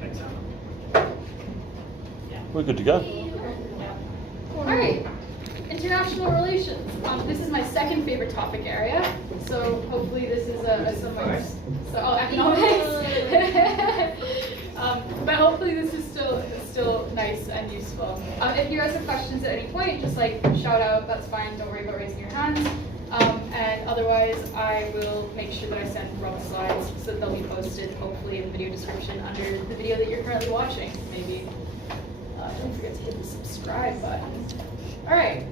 Thanks, Anna. We're good to go. All right, international relations. This is my second favorite topic area, so hopefully this is economics. But hopefully this is still nice and useful. If you guys have questions at any point, just like shout out. That's fine. Don't worry about raising your hands. And otherwise, I will make sure that I send Rob slides so that they'll be posted, hopefully, in the video description under the video that you're currently watching. Maybe. Don't forget to hit the subscribe button. All right.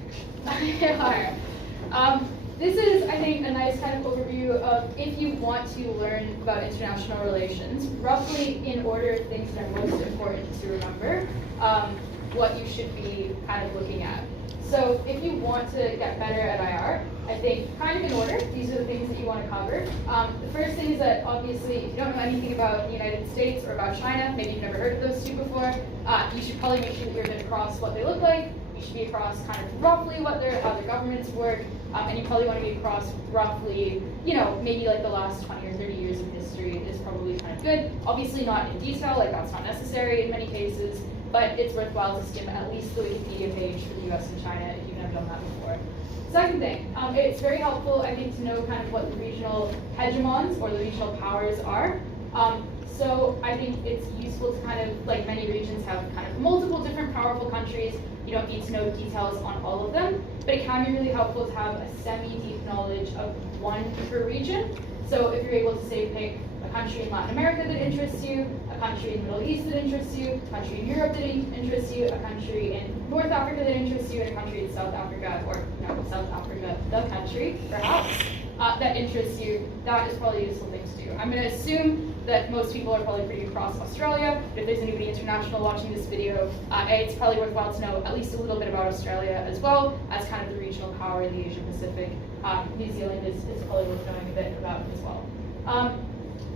This is, I think, a nice kind of overview of if you want to learn about international relations, roughly in order of things that are most important to remember, what you should be kind of looking at. So if you want to get better at IR, I think kind of in order, these are the things that you want to cover. The first thing is that obviously if you don't know anything about the United States or about China, maybe you've never heard of those two before, you should probably make sure that you're a bit across what they look like. You should be across kind of roughly how their governments work, and you probably want to be across roughly, maybe like the last 20 or 30 years of history is probably kind of good. Obviously not in detail, like that's not necessary in many cases, but it's worthwhile to skim at least the Wikipedia page for the US and China if you've never done that before. Second thing, it's very helpful, I think, to know kind of what the regional hegemons or the regional powers are. So I think it's useful to kind of, like many regions have kind of multiple different powerful countries. You don't need to know details on all of them, but it can be really helpful to have a semi-deep knowledge of one per region. So if you're able to say pick a country in Latin America that interests you, a country in the Middle East that interests you, a country in Europe that interests you, a country in North Africa that interests you, and a country in South Africa, or South Africa, the country, perhaps, that interests you, that is probably a useful thing to do. I'm going to assume that most people are probably pretty across Australia, but if there's anybody international watching this video, it's probably worthwhile to know at least a little bit about Australia as well, as kind of the regional power in the Asia Pacific. New Zealand is probably worth knowing a bit about as well.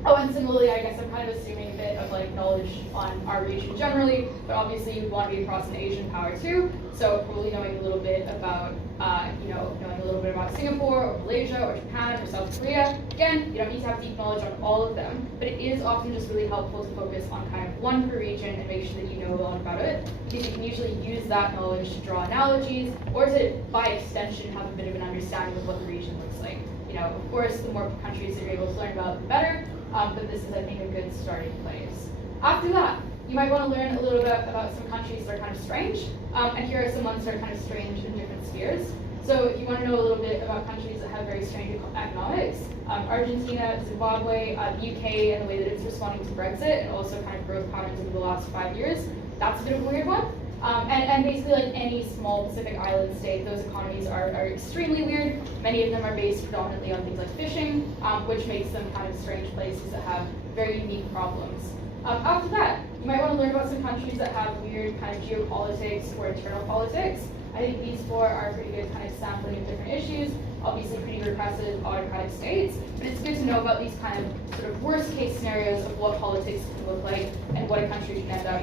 And similarly, I guess I'm kind of assuming a bit of like knowledge on our region generally, but obviously you want to be across an Asian power too. So probably knowing a little bit about, knowing a little bit about Singapore or Malaysia or Japan or South Korea. Again, you don't need to have deep knowledge on all of them, but it is often just really helpful to focus on kind of one per region and make sure that you know a lot about it, because you can usually use that knowledge to draw analogies or to, by extension, have a bit of an understanding of what the region looks like. Of course, the more countries that you're able to learn about, the better. But this is, I think, a good starting place. After that, you might want to learn a little bit about some countries that are kind of strange. And here are some ones that are kind of strange in different spheres. So if you want to know a little bit about countries that have very strange economics, Argentina, Zimbabwe, the UK, and the way that it's responding to Brexit, and also kind of growth patterns over the last 5 years, that's a bit of a weird one. And basically, like any small Pacific island state, those economies are extremely weird. Many of them are based predominantly on things like fishing, which makes them kind of strange places that have very unique problems. After that, you might want to learn about some countries that have weird kind of geopolitics or internal politics. I think these four are pretty good kind of sampling of different issues. Obviously pretty repressive, autocratic states, but it's good to know about these kind of sort of worst case scenarios of what politics can look like and what a country can end up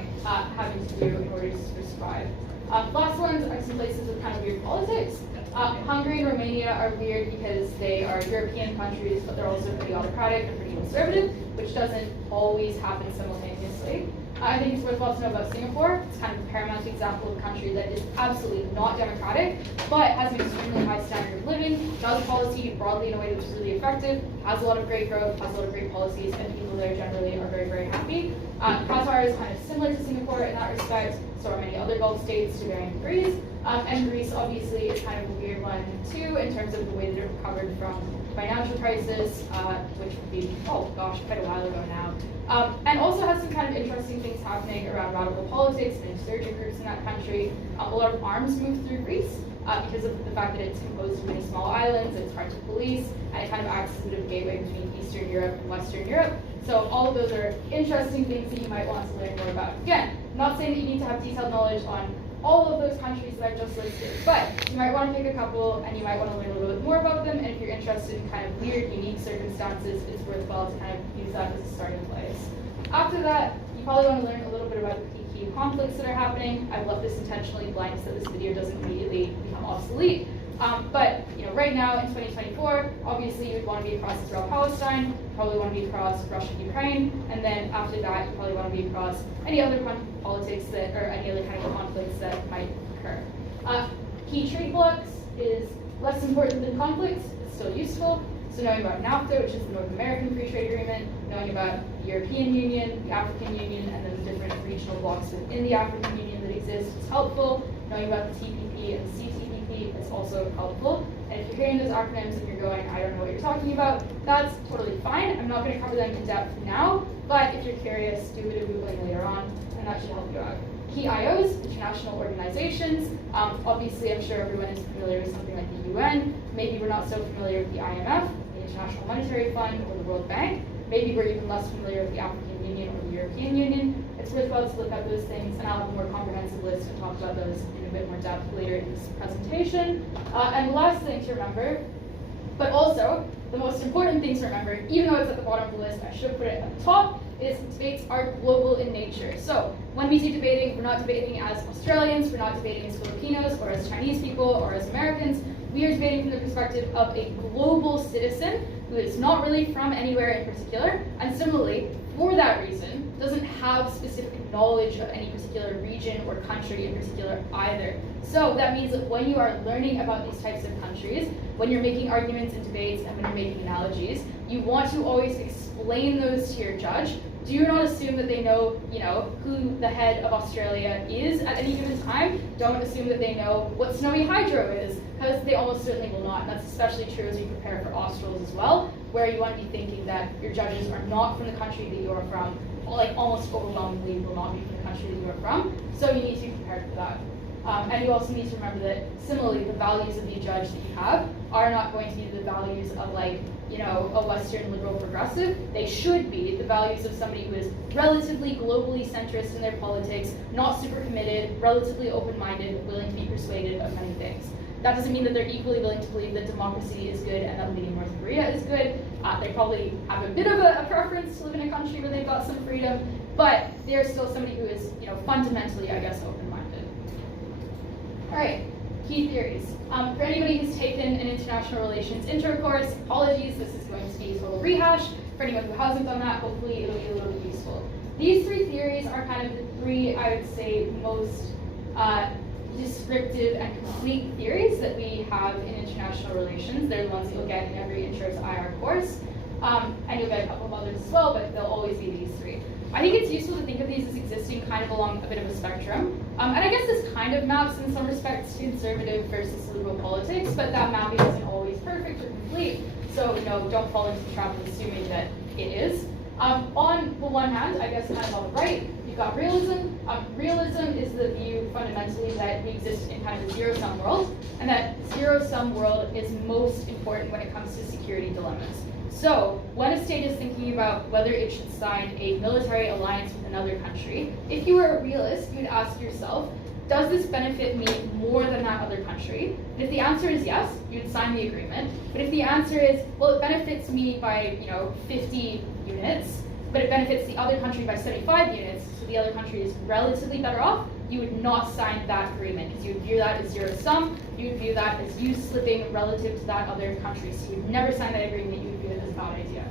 having to do in order to survive. Last ones are some places with kind of weird politics. Hungary and Romania are weird because they are European countries, but they're also pretty autocratic and pretty conservative, which doesn't always happen simultaneously. I think it's worthwhile to know about Singapore. It's kind of a paramount example of a country that is absolutely not democratic, but has an extremely high standard of living, does policy broadly in a way that's really effective, has a lot of great growth, has a lot of great policies, and people there generally are very, very happy. Qatar is kind of similar to Singapore in that respect, so are many other Gulf states to varying degrees. And Greece obviously is kind of a weird one too in terms of the way that it recovered from financial crisis, which would be, quite a while ago now. And also has some kind of interesting things happening around radical politics and insurgent groups in that country. A lot of arms move through Greece because of the fact that it's composed of many small islands, it's hard to police, and it kind of acts as a bit of a gateway between Eastern Europe and Western Europe. So all of those are interesting things that you might want to learn more about. Again, I'm not saying that you need to have detailed knowledge on all of those countries that I've just listed, but you might want to pick a couple and you might want to learn a little bit more about them, and if you're interested in kind of weird, unique circumstances, it's worthwhile to kind of use that as a starting place. After that, you probably want to learn a little bit about the key conflicts that are happening. I've left this intentionally blank so this video doesn't immediately become obsolete. But right now in 2024, obviously you would want to be across Israel-Palestine, probably want to be across Russia-Ukraine, and then after that you probably want to be across any other politics that, or any other kind of conflicts that might occur. Key trade blocs is less important than conflicts, it's still useful. So knowing about NAFTA, which is the North American Free Trade Agreement, knowing about the European Union, the African Union, and then the different regional blocs within the African Union that exist is helpful. Knowing about the TPP and the CTPP is also helpful. And if you're hearing those acronyms and you're going, I don't know what you're talking about, that's totally fine. I'm not going to cover them in depth now, but if you're curious, do a bit of Googling later on, and that should help you out. Key IOs, international organizations. Obviously, I'm sure everyone is familiar with something like the UN. Maybe we're not so familiar with the IMF, the International Monetary Fund, or the World Bank. Maybe we're even less familiar with the African Union or the European Union. It's worthwhile to look at those things, and I'll have a more comprehensive list and talk about those in a bit more depth later in this presentation. And last thing to remember, but also the most important thing to remember, even though it's at the bottom of the list, I should put it at the top, is debates are global in nature. So when we do debating, we're not debating as Australians, we're not debating as Filipinos, or as Chinese people, or as Americans. We are debating from the perspective of a global citizen who is not really from anywhere in particular, and similarly, for that reason, doesn't have specific knowledge of any particular region or country in particular either. So that means that when you are learning about these types of countries, when you're making arguments and debates and when you're making analogies, you want to always explain those to your judge. Do not assume that they know, who the head of Australia is at any given time. Don't assume that they know what snowy hydro is, because they almost certainly will not. And that's especially true as you prepare for Australs as well, where you want to be thinking that your judges are not from the country that you are from, like almost overwhelmingly will not be from the country that you are from. So you need to be prepared for that. And you also need to remember that similarly, the values of the judge that you have are not going to be the values of a Western liberal progressive. They should be the values of somebody who is relatively globally centrist in their politics, not super committed, relatively open-minded, willing to be persuaded of many things. That doesn't mean that they're equally willing to believe that democracy is good and that leading North Korea is good. They probably have a bit of a preference to live in a country where they've got some freedom, but they're still somebody who is, fundamentally, I guess, open-minded. All right, key theories. For anybody who's taken an international relations intro course, apologies, this is going to be a total rehash. For anyone who hasn't done that, hopefully it'll be a little bit useful. These three theories are kind of the three, I would say, most descriptive and complete theories that we have in international relations. They're the ones that you'll get in every intro to IR course. And you'll get a couple of others as well, but they'll always be these three. I think it's useful to think of these as existing kind of along a bit of a spectrum. And I guess this kind of maps in some respects to conservative versus liberal politics, but that mapping isn't always perfect or complete. So don't fall into the trap of assuming that it is. On the one hand, I guess kind of on the right, you've got realism. Realism is the view fundamentally that we exist in kind of a zero-sum world, and that zero-sum world is most important when it comes to security dilemmas. So when a state is thinking about whether it should sign a military alliance with another country, if you were a realist, you would ask yourself, does this benefit me more than that other country? And if the answer is yes, you would sign the agreement. But if the answer is, well, it benefits me by 50 units, but it benefits the other country by 75 units, so the other country is relatively better off, you would not sign that agreement, because you would view that as zero sum, you would view that as you slipping relative to that other country, so you would never sign that agreement, you would view it as a bad idea.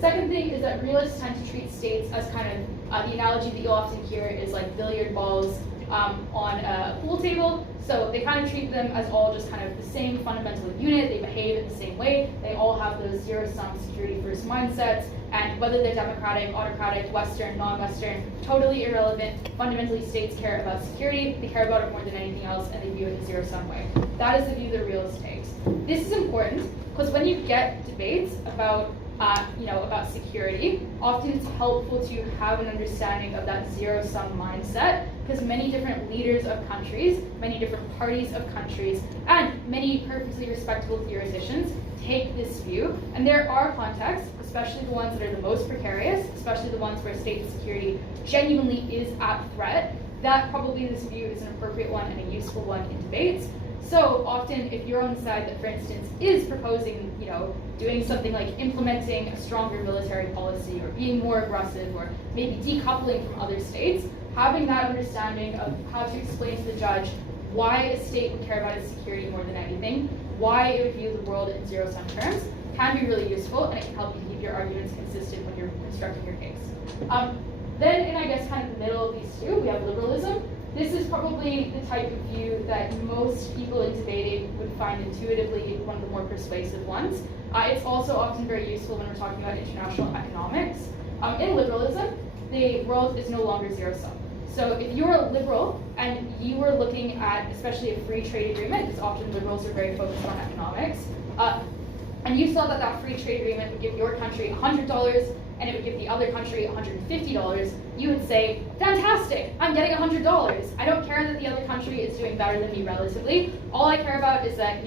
Second thing is that realists tend to treat states as kind of, the analogy that you'll often hear is like billiard balls on a pool table. So they kind of treat them as all just kind of the same fundamental unit, they behave in the same way, they all have those zero-sum security first mindsets, and whether they're democratic, autocratic, Western, non-Western, totally irrelevant. Fundamentally, states care about security, they care about it more than anything else, and they view it in a zero-sum way. That is the view the realist takes. This is important because when you get debates about about security, often it's helpful to have an understanding of that zero-sum mindset, because many different leaders of countries, many different parties of countries, and many perfectly respectable theoreticians take this view, and there are contexts, especially the ones that are the most precarious, especially the ones where state security genuinely is at threat, that probably this view is an appropriate one and a useful one in debates. So often, if you're on the side that, for instance, is proposing, doing something like implementing a stronger military policy or being more aggressive or maybe decoupling from other states, having that understanding of how to explain to the judge why a state would care about its security more than anything why it would view the world in zero-sum terms can be really useful, and it can help you keep your arguments consistent when you're constructing your case. Then, in I guess kind of the middle of these two, we have liberalism. This is probably the type of view that most people in debating would find intuitively one of the more persuasive ones. It's also often very useful when we're talking about international economics. In liberalism, the world is no longer zero-sum. So if you're a liberal and you were looking at especially a free trade agreement, because often liberals are very focused on economics, and you saw that that free trade agreement would give your country $100 and it would give the other country $150, you would say, fantastic, I'm getting $100. I don't care that the other country is doing better than me relatively. All I care about is that,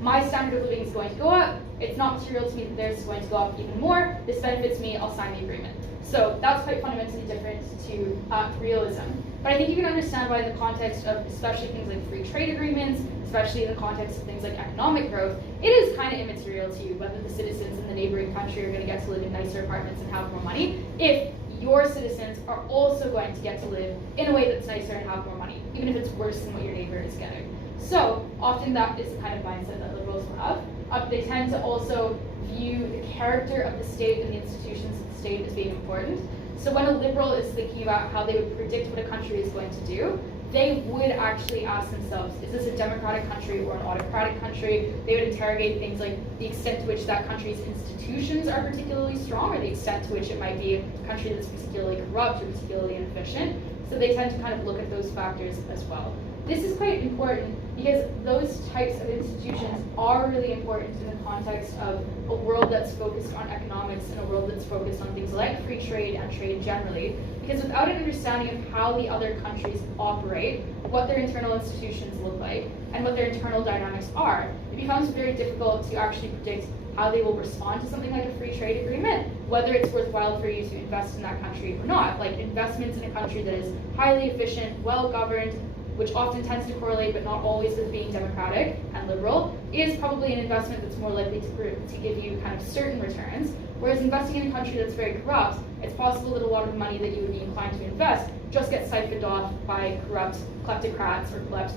my standard of living is going to go up. It's not material to me that theirs is going to go up even more. This benefits me, I'll sign the agreement. So that's quite fundamentally different to realism. But I think you can understand why in the context of especially things like free trade agreements, especially in the context of things like economic growth, it is kind of immaterial to you whether the citizens in the neighboring country are going to get to live in nicer apartments and have more money, if your citizens are also going to get to live in a way that's nicer and have more money, even if it's worse than what your neighbor is getting. So often that is the kind of mindset that liberals will have. They tend to also view the character of the state and the institutions of the state as being important. So when a liberal is thinking about how they would predict what a country is going to do, they would actually ask themselves, is this a democratic country or an autocratic country? They would interrogate things like the extent to which that country's institutions are particularly strong, or the extent to which it might be a country that's particularly corrupt or particularly inefficient. So they tend to kind of look at those factors as well. This is quite important because those types of institutions are really important in the context of a world that's focused on economics and a world that's focused on things like free trade and trade generally. Because without an understanding of how the other countries operate, what their internal institutions look like, and what their internal dynamics are, it becomes very difficult to actually predict how they will respond to something like a free trade agreement, whether it's worthwhile for you to invest in that country or not. Like investments in a country that is highly efficient, well-governed, which often tends to correlate but not always with being democratic and liberal, is probably an investment that's more likely to give you kind of certain returns. Whereas investing in a country that's very corrupt, it's possible that a lot of the money that you would be inclined to invest just gets siphoned off by corrupt kleptocrats or corrupt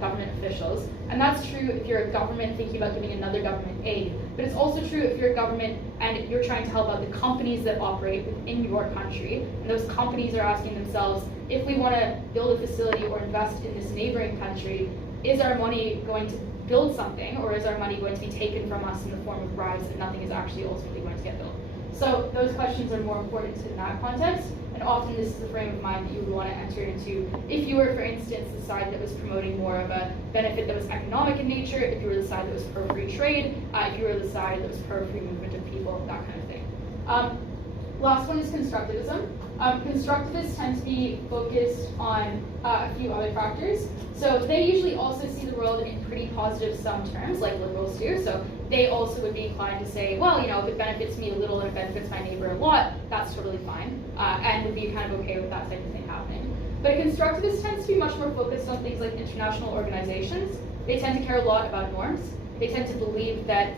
government officials. And that's true if you're a government thinking about giving another government aid. But it's also true if you're a government and you're trying to help out the companies that operate within your country. And those companies are asking themselves, if we want to build a facility or invest in this neighboring country, is our money going to build something, or is our money going to be taken from us in the form of bribes and nothing is actually ultimately going to get built? So those questions are more important in that context, and often this is the frame of mind that you would want to enter into if you were, for instance, the side that was promoting more of a benefit that was economic in nature, if you were the side that was pro-free trade, if you were the side that was pro-free movement of people, that kind of thing. Last one is constructivism. Constructivists tend to be focused on a few other factors. So they usually also see the world in pretty positive sum terms, like liberals do. So they also would be inclined to say, well, if it benefits me a little and it benefits my neighbor a lot, that's totally fine, and would be kind of okay with that type of thing happening. But a constructivist tends to be much more focused on things like international organizations. They tend to care a lot about norms. They tend to believe that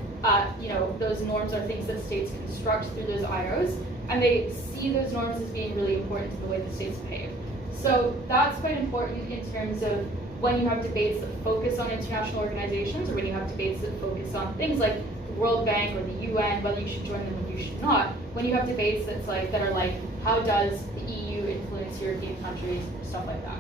those norms are things that states construct through those IOs, and they see those norms as being really important to the way the states behave. So that's quite important in terms of when you have debates that focus on international organizations, or when you have debates that focus on things like the World Bank or the UN, whether you should join them or you should not. When you have debates that are like, how does the EU influence European countries, stuff like that.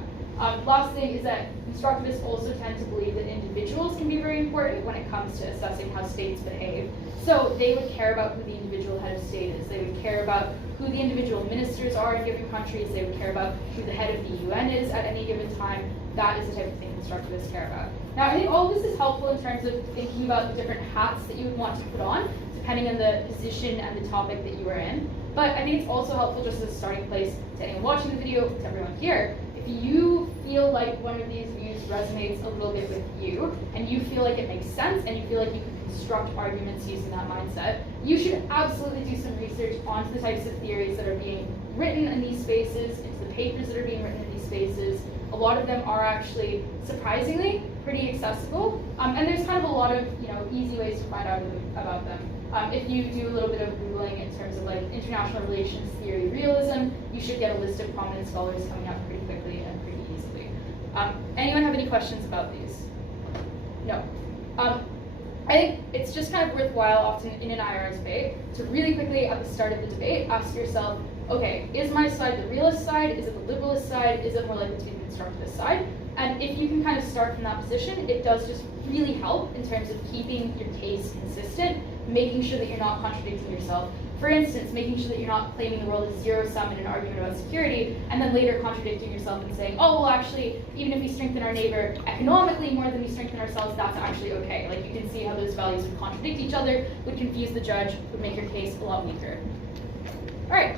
Last thing is that constructivists also tend to believe that individuals can be very important when it comes to assessing how states behave. So they would care about who the individual head of state is. They would care about who the individual ministers are in given countries. They would care about who the head of the UN is at any given time. That is the type of thing constructivists care about. Now, I think all of this is helpful in terms of thinking about the different hats that you would want to put on, depending on the position and the topic that you are in. But I think it's also helpful just as a starting place to anyone watching the video, to everyone here. If you feel like one of these views resonates a little bit with you, and you feel like it makes sense, and you feel like you can construct arguments using that mindset, you should absolutely do some research onto the types of theories that are being written in these spaces, into the papers that are being written in these spaces. A lot of them are actually, surprisingly, pretty accessible, and there's kind of a lot of easy ways to find out about them. If you do a little bit of Googling in terms of like international relations theory realism, you should get a list of prominent scholars coming up pretty quickly and pretty easily. Anyone have any questions about these? No. I think it's just kind of worthwhile often in an IR debate to really quickly at the start of the debate ask yourself, okay, is my side the realist side? Is it the liberalist side? Is it more likely to be the constructivist side? And if you can kind of start from that position, it does just really help in terms of keeping your case consistent, making sure that you're not contradicting yourself. For instance, making sure that you're not claiming the world is zero-sum in an argument about security, and then later contradicting yourself and saying, oh, well, actually, even if we strengthen our neighbor economically more than we strengthen ourselves, that's actually okay. Like, you can see how those values would contradict each other, would confuse the judge, would make your case a lot weaker. All right,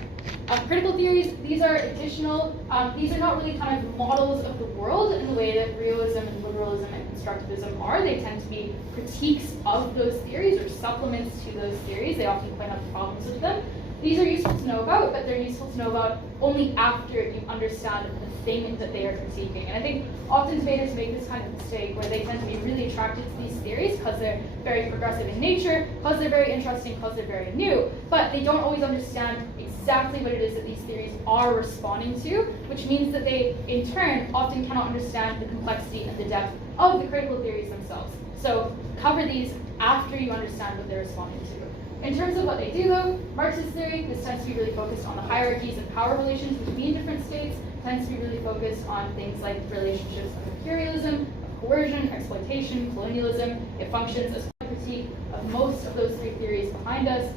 critical theories, these are additional, these are not really kind of models of the world in the way that realism and liberalism and constructivism are. They tend to be critiques of those theories or supplements to those theories. They often point out the problems with them. These are useful to know about, but they're useful to know about only after you understand the thing that they are critiquing. And I think often debaters make this kind of mistake where they tend to be really attracted to these theories because they're very progressive in nature, because they're very interesting, because they're very new, but they don't always understand exactly what it is that these theories are responding to, which means that they, in turn, often cannot understand the complexity and the depth of the critical theories themselves. So cover these after you understand what they're responding to. In terms of what they do, though, Marxist theory, this tends to be really focused on the hierarchies and power relations between different states, tends to be really focused on things like relationships of imperialism, of coercion, exploitation, colonialism. It functions as a critique of most of those three theories behind us,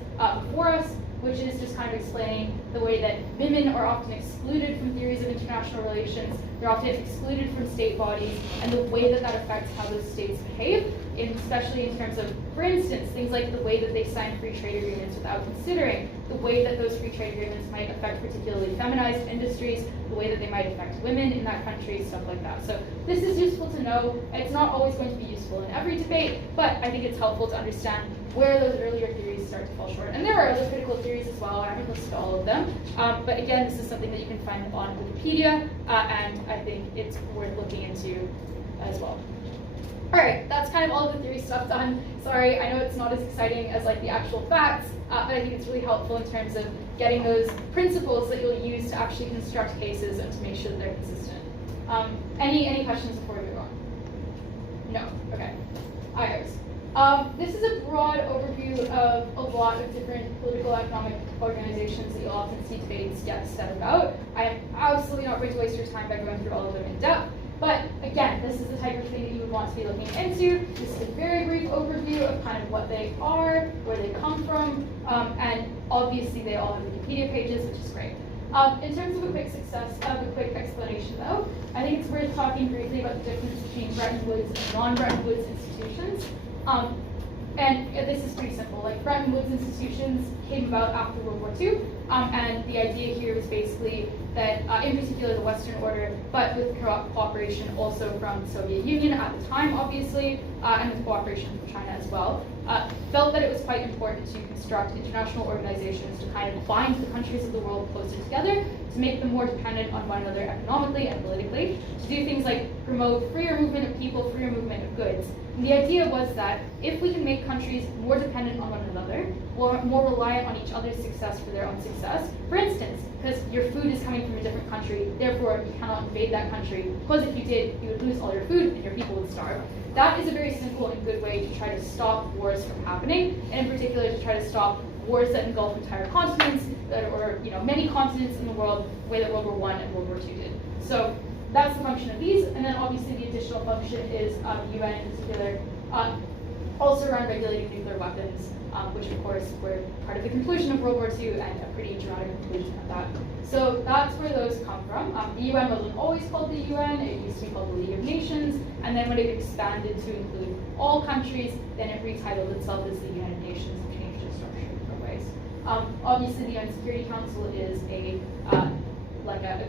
before us, which is just kind of explaining the way that women are often excluded from theories of international relations, they're often excluded from state bodies, and the way that that affects how those states behave, especially in terms of, for instance, things like the way that they sign free trade agreements without considering the way that those free trade agreements might affect particularly feminized industries, the way that they might affect women in that country, stuff like that. So this is useful to know. It's not always going to be useful in every debate, but I think it's helpful to understand where those earlier theories start to fall short. And there are other critical theories as well. I haven't listed all of them. But again, this is something that you can find on Wikipedia, and I think it's worth looking into as well. All right, that's kind of all of the theory stuff done. Sorry, I know it's not as exciting as like the actual facts, but I think it's really helpful in terms of getting those principles that you'll use to actually construct cases and to make sure that they're consistent. Any questions before we move on? No, okay. IRs. This is a broad overview of a lot of different political economic organizations that you'll often see debates get set about. I am absolutely not going to waste your time by going through all of them in depth. But again, this is the type of thing that you would want to be looking into. This is a very brief overview of kind of what they are, where they come from, and obviously they all have Wikipedia pages, which is great. In terms of a quick explanation though, I think it's worth talking briefly about the difference between Bretton Woods and non-Bretton Woods institutions. And this is pretty simple. Like Bretton Woods institutions came about after World War II, and the idea here was basically that, in particular, the Western Order, but with cooperation also from the Soviet Union at the time, obviously, and with cooperation from China as well, felt that it was quite important to construct international organizations to kind of bind the countries of the world closer together, to make them more dependent on one another economically and politically, to do things like promote freer movement of people, freer movement of goods. And the idea was that if we can make countries more dependent on one another, or more reliant on each other's success for their own success, for instance, because your food is coming from a different country, therefore you cannot invade that country, because if you did, you would lose all your food and your people would starve. That is a very simple and good way to try to stop wars from happening, and in particular to try to stop wars that engulf entire continents, or many continents in the world, the way that World War I and World War II did. So that's the function of these, and then obviously the additional function is the UN in particular, also around regulating nuclear weapons, which of course were part of the conclusion of World War II and a pretty dramatic conclusion of that. So that's where those come from. The UN wasn't always called the UN, it used to be called the League of Nations, and then when it expanded to include all countries, then it retitled itself as the United Nations and changed its structure in different ways. Obviously the UN Security Council is a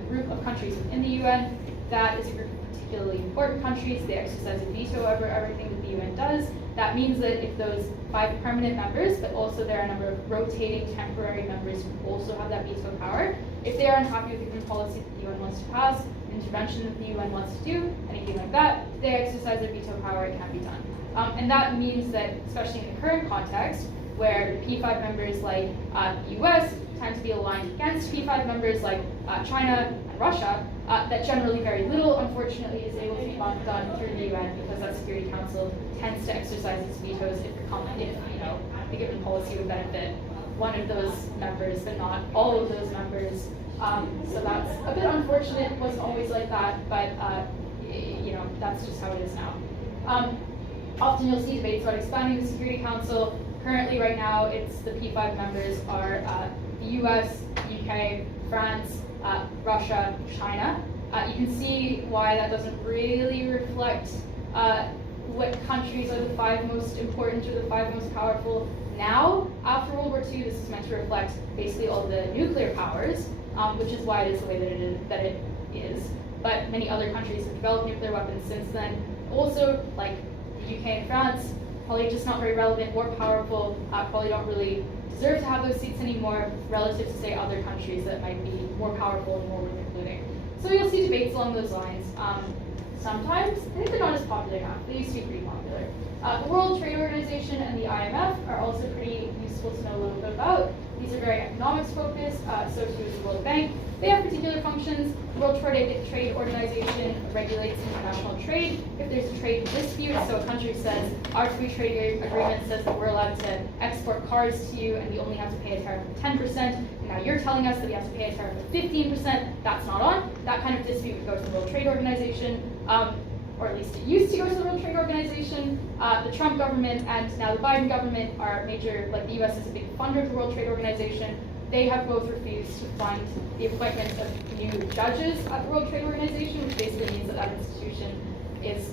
group of countries within the UN. That is a group of particularly important countries. They exercise a veto over everything that the UN does. That means that if those 5 permanent members, but also there are a number of rotating temporary members who also have that veto power, if they are unhappy with the given policy that the UN wants to pass, an intervention that the UN wants to do, anything like that, they exercise their veto power, it can be done. And that means that, especially in the current context, where the P5 members like the US, tend to be aligned against P5 members like China and Russia, that generally very little, unfortunately, is able to be done through the UN because that Security Council tends to exercise its vetoes if the given policy would benefit one of those members, but not all of those members. So that's a bit unfortunate. It wasn't always like that, but that's just how it is now. Often you'll see debates about expanding the Security Council. Currently, right now, it's the P5 members are the US, UK, France, Russia, China. You can see why that doesn't really reflect what countries are the 5 most important or the 5 most powerful now. After World War II, this is meant to reflect basically all the nuclear powers, which is why it is the way that it is. But many other countries have developed nuclear weapons since then. Also, like the UK and France, probably just not very relevant, more powerful, probably don't really deserve to have those seats anymore relative to, say, other countries that might be more powerful and more worth including. So you'll see debates along those lines. Sometimes, I think they're not as popular now. They used to be pretty popular. The World Trade Organization and the IMF are also pretty useful to know a little bit about. These are very economics focused, so too is the World Bank. They have particular functions. The World Trade Organization regulates international trade. If there's a trade dispute, so a country says, our free trade agreement says that we're allowed to export cars to you and we only have to pay a tariff of 10%, and now you're telling us that we have to pay a tariff of 15%, that's not on. That kind of dispute would go to the World Trade Organization, or at least it used to go to the World Trade Organization. The Trump government and now the Biden government are major, like the US is a big funder of the World Trade Organization. They have both refused to fund the appointment of new judges at the World Trade Organization, which basically means that that institution is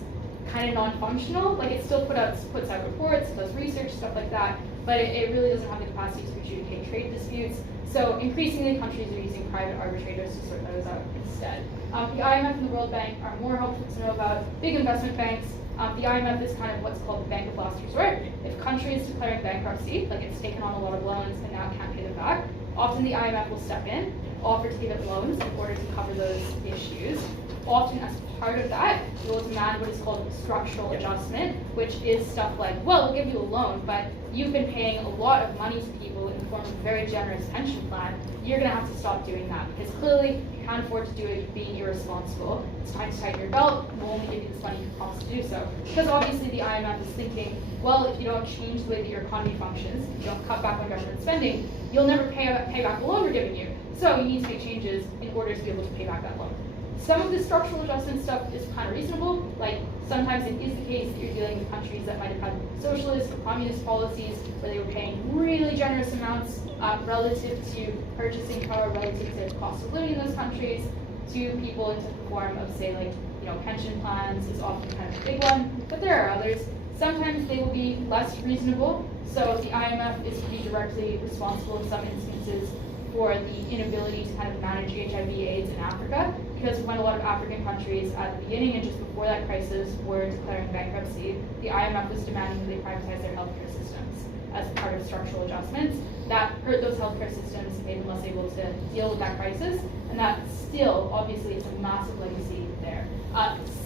kind of non-functional. Like it still puts out reports, does research, stuff like that, but it really doesn't have the capacity to adjudicate trade disputes. So increasingly countries are using private arbitrators to sort those out instead. The IMF and the World Bank are more helpful to know about. Big investment banks. The IMF is kind of what's called the bank of last resort. If a country is declaring bankruptcy, like it's taken on a lot of loans and now can't pay them back, often the IMF will step in, offer to give it loans in order to cover those issues. Often as part of that, it will demand what is called structural adjustment, which is stuff like, well, we'll give you a loan, but you've been paying a lot of money to people in the form of a very generous pension plan. You're going to have to stop doing that because clearly you can't afford to do it, you're being irresponsible. It's time to tighten your belt, we'll only give you this money if you promise to do so. Because obviously the IMF is thinking, well, if you don't change the way that your economy functions, if you don't cut back on government spending, you'll never pay back the loan we're giving you. So you need to make changes in order to be able to pay back that loan. Some of the structural adjustment stuff is kind of reasonable. Like sometimes it is the case that you're dealing with countries that might have had socialist or communist policies where they were paying really generous amounts relative to purchasing power, relative to cost of living in those countries, to people into the form of, say, like, pension plans is often kind of a big one, but there are others. Sometimes they will be less reasonable. So the IMF is pretty directly responsible in some instances for the inability to kind of manage HIV/AIDS in Africa, because when a lot of African countries at the beginning and just before that crisis were declaring bankruptcy, the IMF was demanding that they privatize their healthcare systems as part of structural adjustments. That hurt those healthcare systems, made them less able to deal with that crisis, and that still, obviously, is a massive legacy there.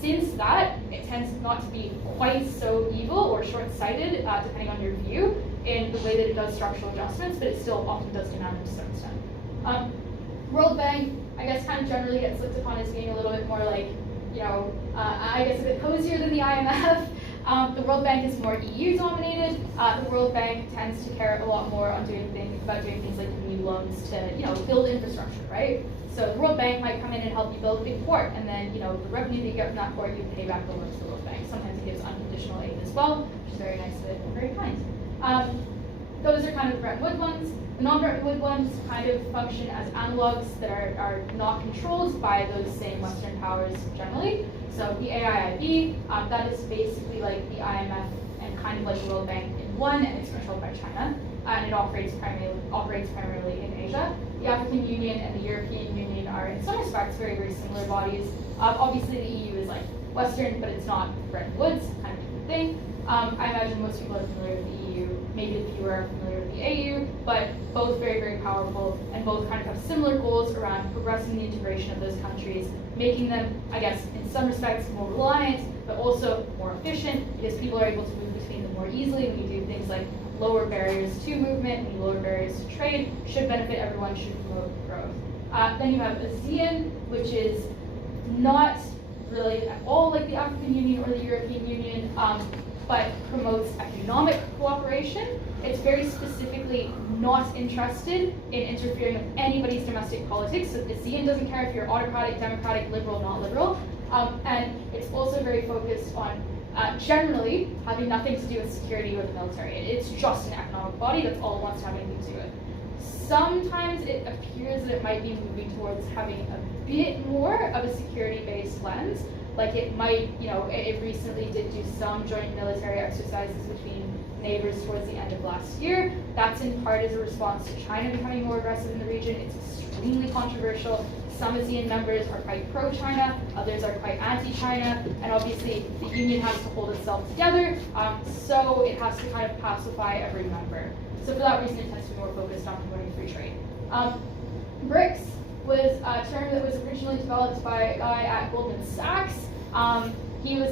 Since that, it tends not to be quite so evil or short-sighted, depending on your view, in the way that it does structural adjustments, but it still often does demand them to some extent. World Bank, I guess, kind of generally gets looked upon as being a little bit more like, I guess a bit cozier than the IMF. The World Bank is more EU-dominated. The World Bank tends to care a lot more on doing things like giving you loans to, build infrastructure, right? So the World Bank might come in and help you build a big port, and then, the revenue that you get from that port, you pay back the loans to the World Bank. Sometimes it gives unconditional aid as well, which is very nice of it and very kind. Those are kind of the Bretton Woods ones. The non-Bretton Woods ones kind of function as analogs that are not controlled by those same Western powers generally. So the AIIB, that is basically like the IMF and kind of like the World Bank in one, and it's controlled by China, and it operates primarily in Asia. The African Union and the European Union are in some respects very, very similar bodies. Obviously the EU is like Western, but it's not Bretton Woods, kind of different thing. I imagine most people are familiar with the EU, maybe a few are familiar with the AU, but both very, very powerful, and both kind of have similar goals around progressing the integration of those countries, making them, I guess, in some respects more reliant, but also more efficient, because people are able to move between them more easily when you do things like lower barriers to movement and lower barriers to trade, should benefit everyone, should promote growth. Then you have ASEAN, which is not really at all like the African Union or the European Union, but promotes economic cooperation. It's very specifically not interested in interfering with anybody's domestic politics. So ASEAN doesn't care if you're autocratic, democratic, liberal, not liberal. And it's also very focused on generally having nothing to do with security or the military. It's just an economic body, that's all it wants to have anything to do with. Sometimes it appears that it might be moving towards having a bit more of a security-based lens. Like it might, it recently did do some joint military exercises between neighbors towards the end of last year. That's in part as a response to China becoming more aggressive in the region. It's extremely controversial. Some ASEAN members are quite pro-China, others are quite anti-China, and obviously the Union has to hold itself together, so it has to kind of pacify every member. So for that reason, it tends to be more focused on promoting free trade. BRICS was a term that was originally developed by a guy at Goldman Sachs. He was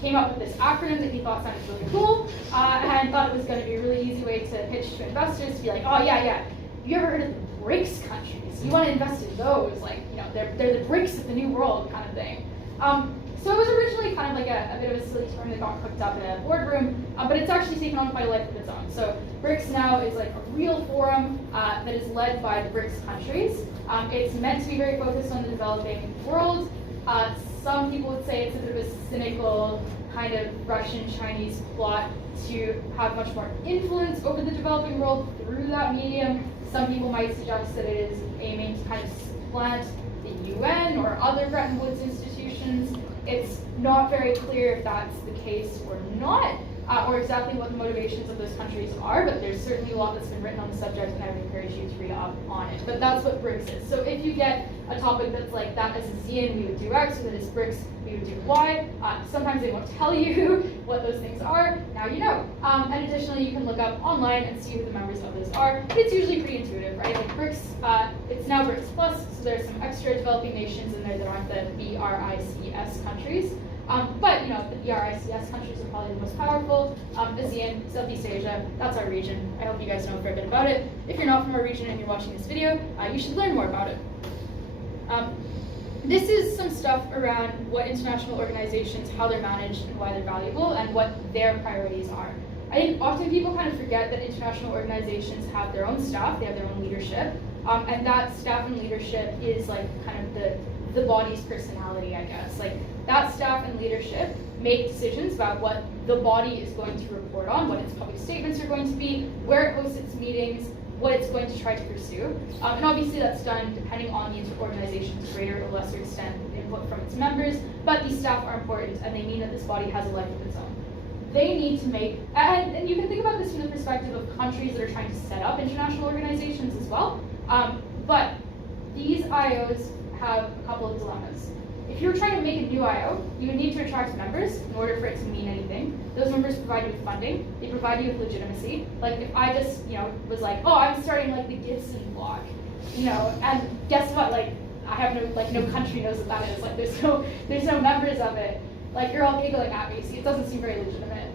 came up with this acronym that he thought sounded really cool, and thought it was going to be a really easy way to pitch to investors to be like, oh yeah, have you ever heard of the BRICS countries? You want to invest in those, they're the BRICS of the new world kind of thing. So it was originally kind of like a bit of a silly term that got cooked up in a boardroom, but it's actually taken on quite a life of its own. So BRICS now is like a real forum that is led by the BRICS countries. It's meant to be very focused on the developing world. Some people would say it's a bit of a cynical kind of Russian-Chinese plot to have much more influence over the developing world through that medium. Some people might suggest that it is aiming to kind of supplant the UN or other Bretton Woods institutions. It's not very clear if that's the case or not, or exactly what the motivations of those countries are, but there's certainly a lot that's been written on the subject, and I would encourage you to read up on it. But that's what BRICS is. So if you get a topic that's like that as ASEAN, we would do X, or that is BRICS, we would do Y. Sometimes they won't tell you what those things are. Now you know. And additionally, you can look up online and see who the members of those are. It's usually pretty intuitive, right? Like BRICS, it's now BRICS Plus, so there's some extra developing nations in there that aren't the BRICS countries. But the BRICS countries are probably the most powerful. ASEAN, Southeast Asia, that's our region. I hope you guys know a fair bit about it. If you're not from our region and you're watching this video, you should learn more about it. This is some stuff around what international organizations, how they're managed and why they're valuable, and what their priorities are. I think often people kind of forget that international organizations have their own staff, they have their own leadership, and that staff and leadership is like kind of the body's personality, I guess. Like that staff and leadership make decisions about what the body is going to report on, what its public statements are going to be, where it hosts its meetings, what it's going to try to pursue. And obviously that's done depending on the organization's greater or lesser extent input from its members, but these staff are important and they mean that this body has a life of its own. They need to make, and you can think about this from the perspective of countries that are trying to set up international organizations as well, but these IOs have a couple of dilemmas. If you're trying to make a new IO, you would need to attract members in order for it to mean anything. Those members provide you with funding, they provide you with legitimacy. Like if I just, was like, oh, I'm starting like the Gibson blog, and guess what, like I have no country knows what that is. Like there's no members of it. Like you're all giggling at me, see, it doesn't seem very legitimate.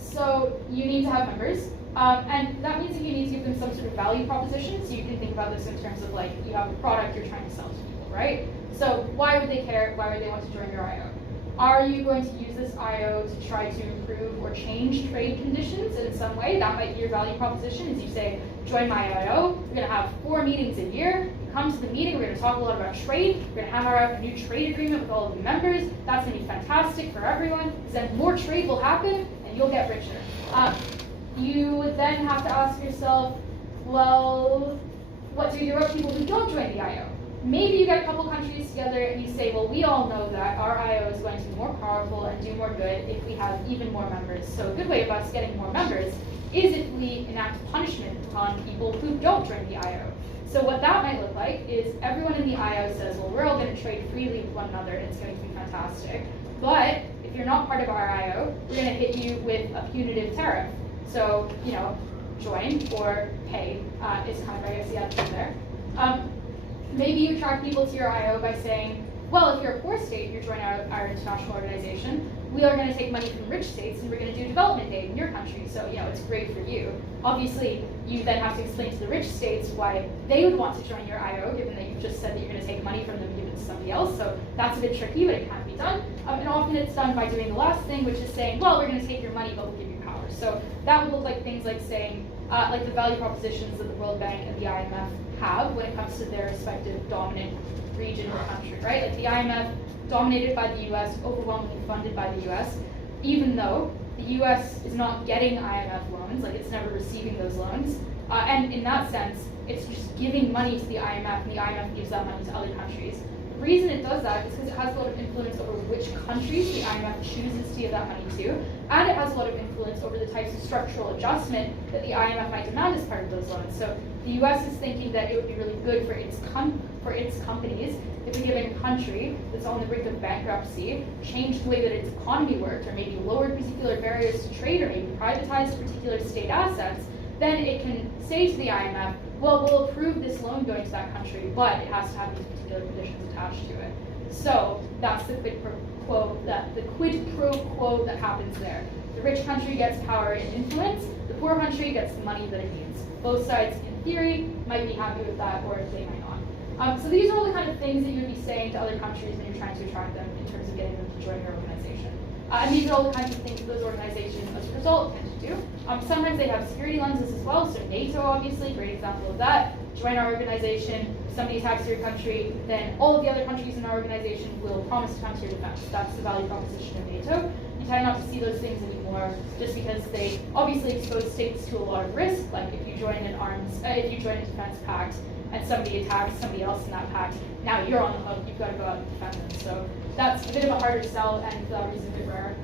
So you need to have members. And that means that you need to give them some sort of value proposition. So you can think about this in terms of like, you have a product you're trying to sell to people, right? So why would they care? Why would they want to join your IO? Are you going to use this IO to try to improve or change trade conditions in some way? That might be your value proposition, is you say, join my IO, we're gonna have 4 meetings a year, you come to the meeting, we're gonna talk a lot about trade, we're gonna hammer out a new trade agreement with all of the members, that's gonna be fantastic for everyone, because then more trade will happen and you'll get richer. You would then have to ask yourself, well, what do you do with people who don't join the IO? Maybe you get a couple countries together and you say, well, we all know that our IO is going to be more powerful and do more good if we have even more members. So a good way of us getting more members is if we enact punishment on people who don't join the IO. So what that might look like is everyone in the IO says, well, we're all going to trade freely with one another and it's going to be fantastic. But if you're not part of our IO, we're going to hit you with a punitive tariff. So, join or pay is kind of, I guess, the attitude there. Maybe you attract people to your IO by saying, well, if you're a poor state, you're joining our international organization, we are going to take money from rich states and we're going to do development aid in your country. So, it's great for you. Obviously, you then have to explain to the rich states why they would want to join your IO, given that you've just said that you're going to take money from them and give it to somebody else. So that's a bit tricky, but it can be done. And often it's done by doing the last thing, which is saying, well, we're going to take your money, but we'll give you power. So that would look like things like saying, like the value propositions that the World Bank and the IMF have when it comes to their respective dominant region or country, right? Like the IMF, dominated by the US, overwhelmingly funded by the US, even though the US is not getting IMF loans, like it's never receiving those loans. And in that sense, it's just giving money to the IMF, and the IMF gives that money to other countries. The reason it does that is because it has a lot of influence over which countries the IMF chooses to give that money to, and it has a lot of influence over the types of structural adjustment that the IMF might demand as part of those loans. So the US is thinking that it would be really good for its companies if a given country that's on the brink of bankruptcy changed the way that its economy worked, or maybe lowered particular barriers to trade, or maybe privatized particular state assets. Then it can say to the IMF, well, we'll approve this loan going to that country, but it has to have these particular conditions attached to it. So that's the quid pro quo that happens there. The rich country gets power and influence, the poor country gets the money that it needs. Both sides, in theory, might be happy with that, or they might not. So these are all the kind of things that you would be saying to other countries when you're trying to attract them in terms of getting them to join your organization. And these are all the kinds of things that those organizations, as a result, tend to do. Sometimes they have security lenses as well, so NATO, obviously, great example of that. Join our organization, if somebody attacks your country, then all of the other countries in our organization will promise to come to your defense. That's the value proposition of NATO. You tend not to see those things anymore, just because they obviously expose states to a lot of risk. Like if you join if you join a defense pact and somebody attacks somebody else in that pact, now you're on the hook, you've got to go out and defend them. So that's a bit of a harder sell, and for that reason a bit rare.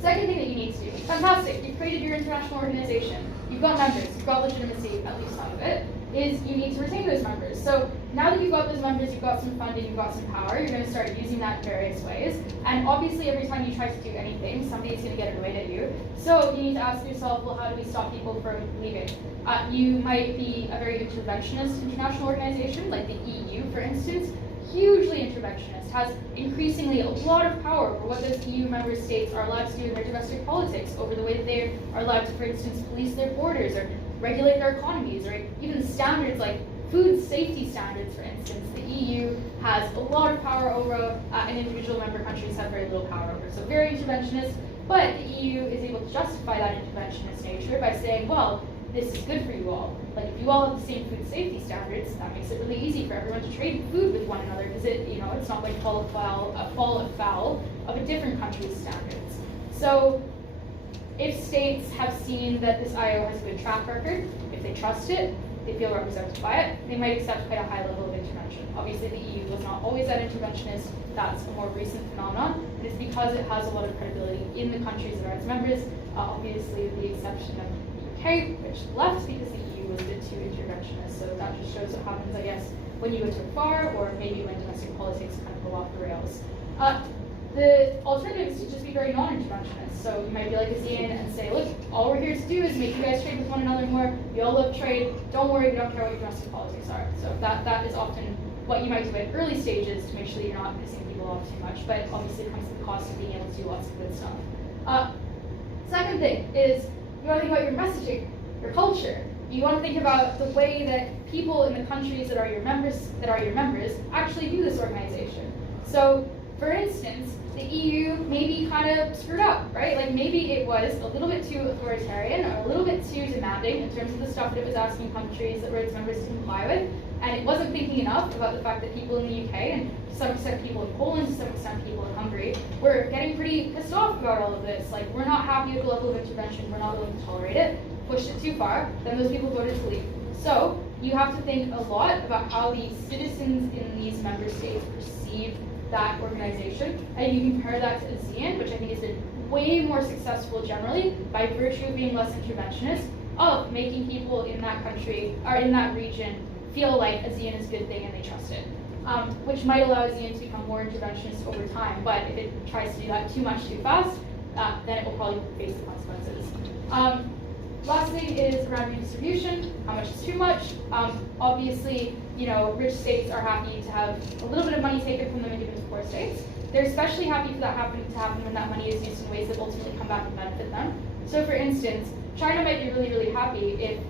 Second thing that you need to do, fantastic, you've created your international organization, you've got members, you've got legitimacy, at least some of it, is you need to retain those members. So now that you've got those members, you've got some funding, you've got some power, you're going to start using that in various ways. And obviously every time you try to do anything, somebody's going to get annoyed at you. So you need to ask yourself, well, how do we stop people from leaving? You might be a very interventionist international organization, like the EU, for instance, hugely interventionist, has increasingly a lot of power over what those EU member states are allowed to do in their domestic politics, over the way that they are allowed to, for instance, police their borders or regulate their economies, or even standards like food safety standards, for instance. The EU has a lot of power over, and individual member countries have very little power over. So very interventionist, but the EU is able to justify that interventionist nature by saying, well, this is good for you all. Like if you all have the same food safety standards, that makes it really easy for everyone to trade food with one another, because it's not like fall afoul of a different country's standards. So if states have seen that this IO has a good track record, if they trust it, they feel represented by it, they might accept quite a high level of intervention. Obviously the EU was not always that interventionist, that's a more recent phenomenon, and it's because it has a lot of credibility in the countries that are its members, obviously with the exception of which left because the EU was a bit too interventionist. So that just shows what happens, I guess, when you go too far, or maybe when domestic politics kind of go off the rails. The alternative is to just be very non-interventionist. So you might be like a Zian and say, look, all we're here to do is make you guys trade with one another more. We all love trade. Don't worry, we don't care what your domestic politics are. So that is often what you might do at early stages to make sure that you're not pissing people off too much. But obviously it comes at the cost of being able to do lots of good stuff. Second thing is, you want to think about your messaging, your culture. You want to think about the way that people in the countries that are your members actually view this organization. So, for instance, the EU maybe kind of screwed up, right? Like maybe it was a little bit too authoritarian or a little bit too demanding in terms of the stuff that it was asking countries that were its members to comply with, and it wasn't thinking enough about the fact that people in the UK, and to some extent people in Poland, to some extent people in Hungary, were getting pretty pissed off about all of this. Like, we're not happy with the level of intervention, we're not willing to tolerate it, pushed it too far, then those people voted to leave. So, you have to think a lot about how the citizens in these member states perceive that organization, and you compare that to ASEAN, which I think has been way more successful generally by virtue of being less interventionist, of making people in that country, or in that region, feel like ASEAN is a good thing and they trust it. Which might allow ASEAN to become more interventionist over time, but if it tries to do that too much too fast, then it will probably face the consequences. Last thing is around redistribution. How much is too much? Obviously, rich states are happy to have a little bit of money taken from them and given to poor states. They're especially happy for that to happen when that money is used in ways that ultimately come back and benefit them. So for instance, China might be really, really happy if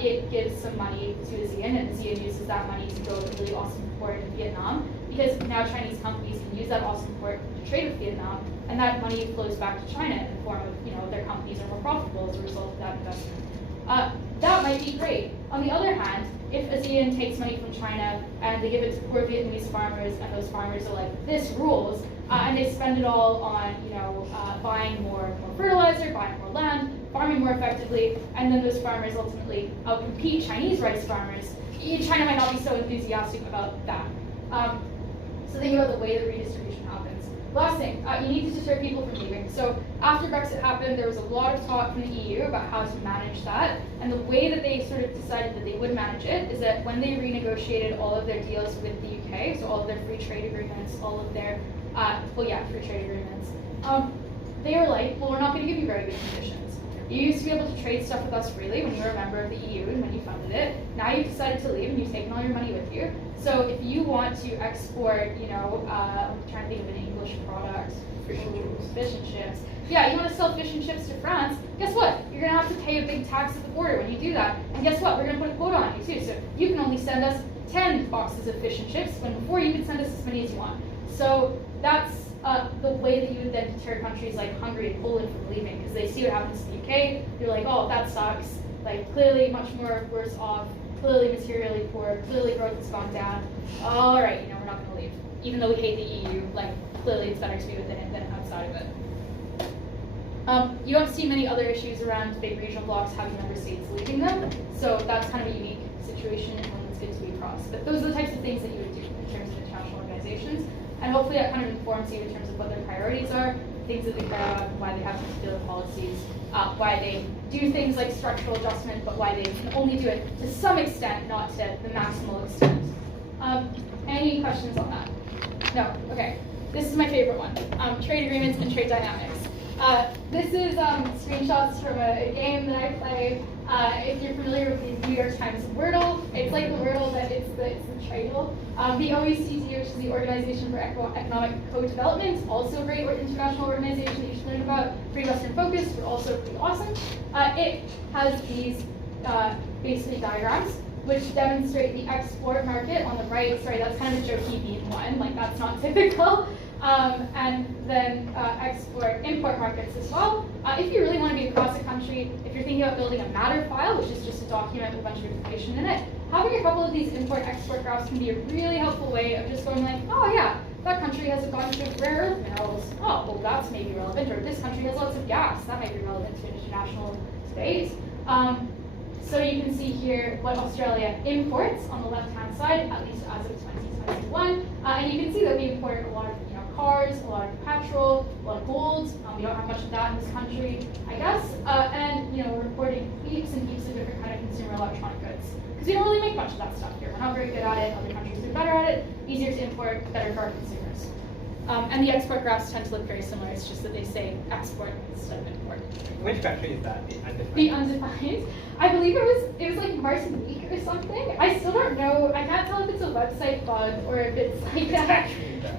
it gives some money to ASEAN, and ASEAN uses that money to build a really awesome port in Vietnam, because now Chinese companies can use that awesome port to trade with Vietnam, and that money flows back to China in the form of, their companies are more profitable as a result of that investment. That might be great. On the other hand, if ASEAN takes money from China and they give it to poor Vietnamese farmers, and those farmers are like, this rules, and they spend it all on, buying more fertilizer, buying more land, farming more effectively, and then those farmers ultimately outcompete Chinese rice farmers, China might not be so enthusiastic about that. So think about the way the redistribution happens. Last thing, you need to deter people from leaving. So after Brexit happened, there was a lot of talk from the EU about how to manage that. And the way that they sort of decided that they would manage it is that when they renegotiated all of their deals with the UK, so all of their free trade agreements, all of their, free trade agreements, they were like, well, we're not going to give you very good conditions. You used to be able to trade stuff with us freely when you were a member of the EU and when you funded it. Now you've decided to leave and you've taken all your money with you. So if you want to export, I'm trying to think of an English product. Fish and chips. Yeah, you want to sell fish and chips to France, guess what? You're going to have to pay a big tax at the border when you do that. And guess what? We're going to put a quota on you too. So you can only send us 10 boxes of fish and chips when before you could send us as many as you want. So that's the way that you would then deter countries like Hungary and Poland from leaving, because they see what happens to the UK, they're like, oh, that sucks, like clearly much more worse off, clearly materially poor, clearly growth has gone down, all right, we're not going to leave. Even though we hate the EU, like clearly it's better to be within it than outside of it. You don't see many other issues around big regional blocks having member states leaving them, so that's kind of a unique situation and one that's good to be across. But those are the types of things that you would do in terms of international organizations. And hopefully that kind of informs you in terms of what their priorities are, things that they care about, why they have particular policies, why they do things like structural adjustment, but why they can only do it to some extent, not to the maximal extent. Any questions on that? No? Okay. This is my favorite one, trade agreements and trade dynamics. This is screenshots from a game that I play. If you're familiar with the New York Times Wordle, it's like the Wordle, but it's the Tradle. The OECD, which is the Organization for Economic Co-Development, also a great international organization that you should learn about, pretty Western focused, but also pretty awesome. It has these basically diagrams which demonstrate the export market on the right. Sorry, that's kind of a jokey bean one, like that's not typical. And then import markets as well. If you really want to be across the country, if you're thinking about building a matter file, which is just a document with a bunch of information in it, having a couple of these import-export graphs can be a really helpful way of just going like, oh yeah, that country has a bunch of rare earth minerals. Oh, well that's maybe relevant. Or this country has lots of gas. That might be relevant to international space. So you can see here what Australia imports on the left-hand side, at least as of 2021. And you can see that we import a lot of cars, a lot of petrol, a lot of gold. We don't have much of that in this country, I guess. And we're importing heaps and heaps of different kind of consumer electronic goods. Because we don't really make much of that stuff here. We're not very good at it. Other countries are better at it. Easier to import, better for our consumers. And the export graphs tend to look very similar. It's just that they say export instead of import. Which country is that? The undefined? The undefined. I believe it was like Martinique or something. I still don't know. I can't tell if it's a website bug or if it's like that.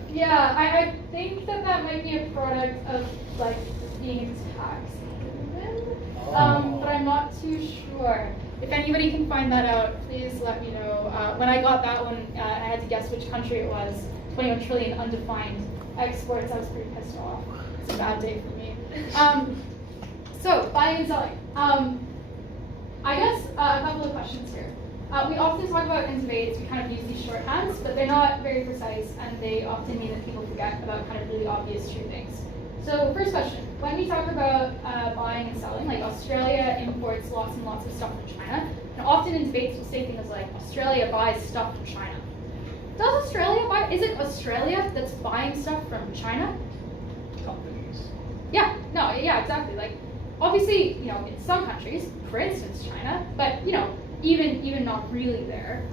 Yeah, I think that might be a product of like being tax haven, but I'm not too sure. If anybody can find that out, please let me know. When I got that one, I had to guess which country it was. 21 trillion undefined exports. I was pretty pissed off. It's a bad day for me. So buying and selling. I guess a couple of questions here. We often talk about in debates, we kind of use these shorthands, but they're not very precise, and they often mean that people forget about kind of really obvious true things. So first question, when we talk about buying and selling, like Australia imports lots and lots of stuff from China, and often in debates we'll say things like, Australia buys stuff from China. Does Australia buy, is it Australia that's buying stuff from China? Companies. Yeah, no, yeah, exactly. Like, obviously, in some countries, for instance China, but even not really there,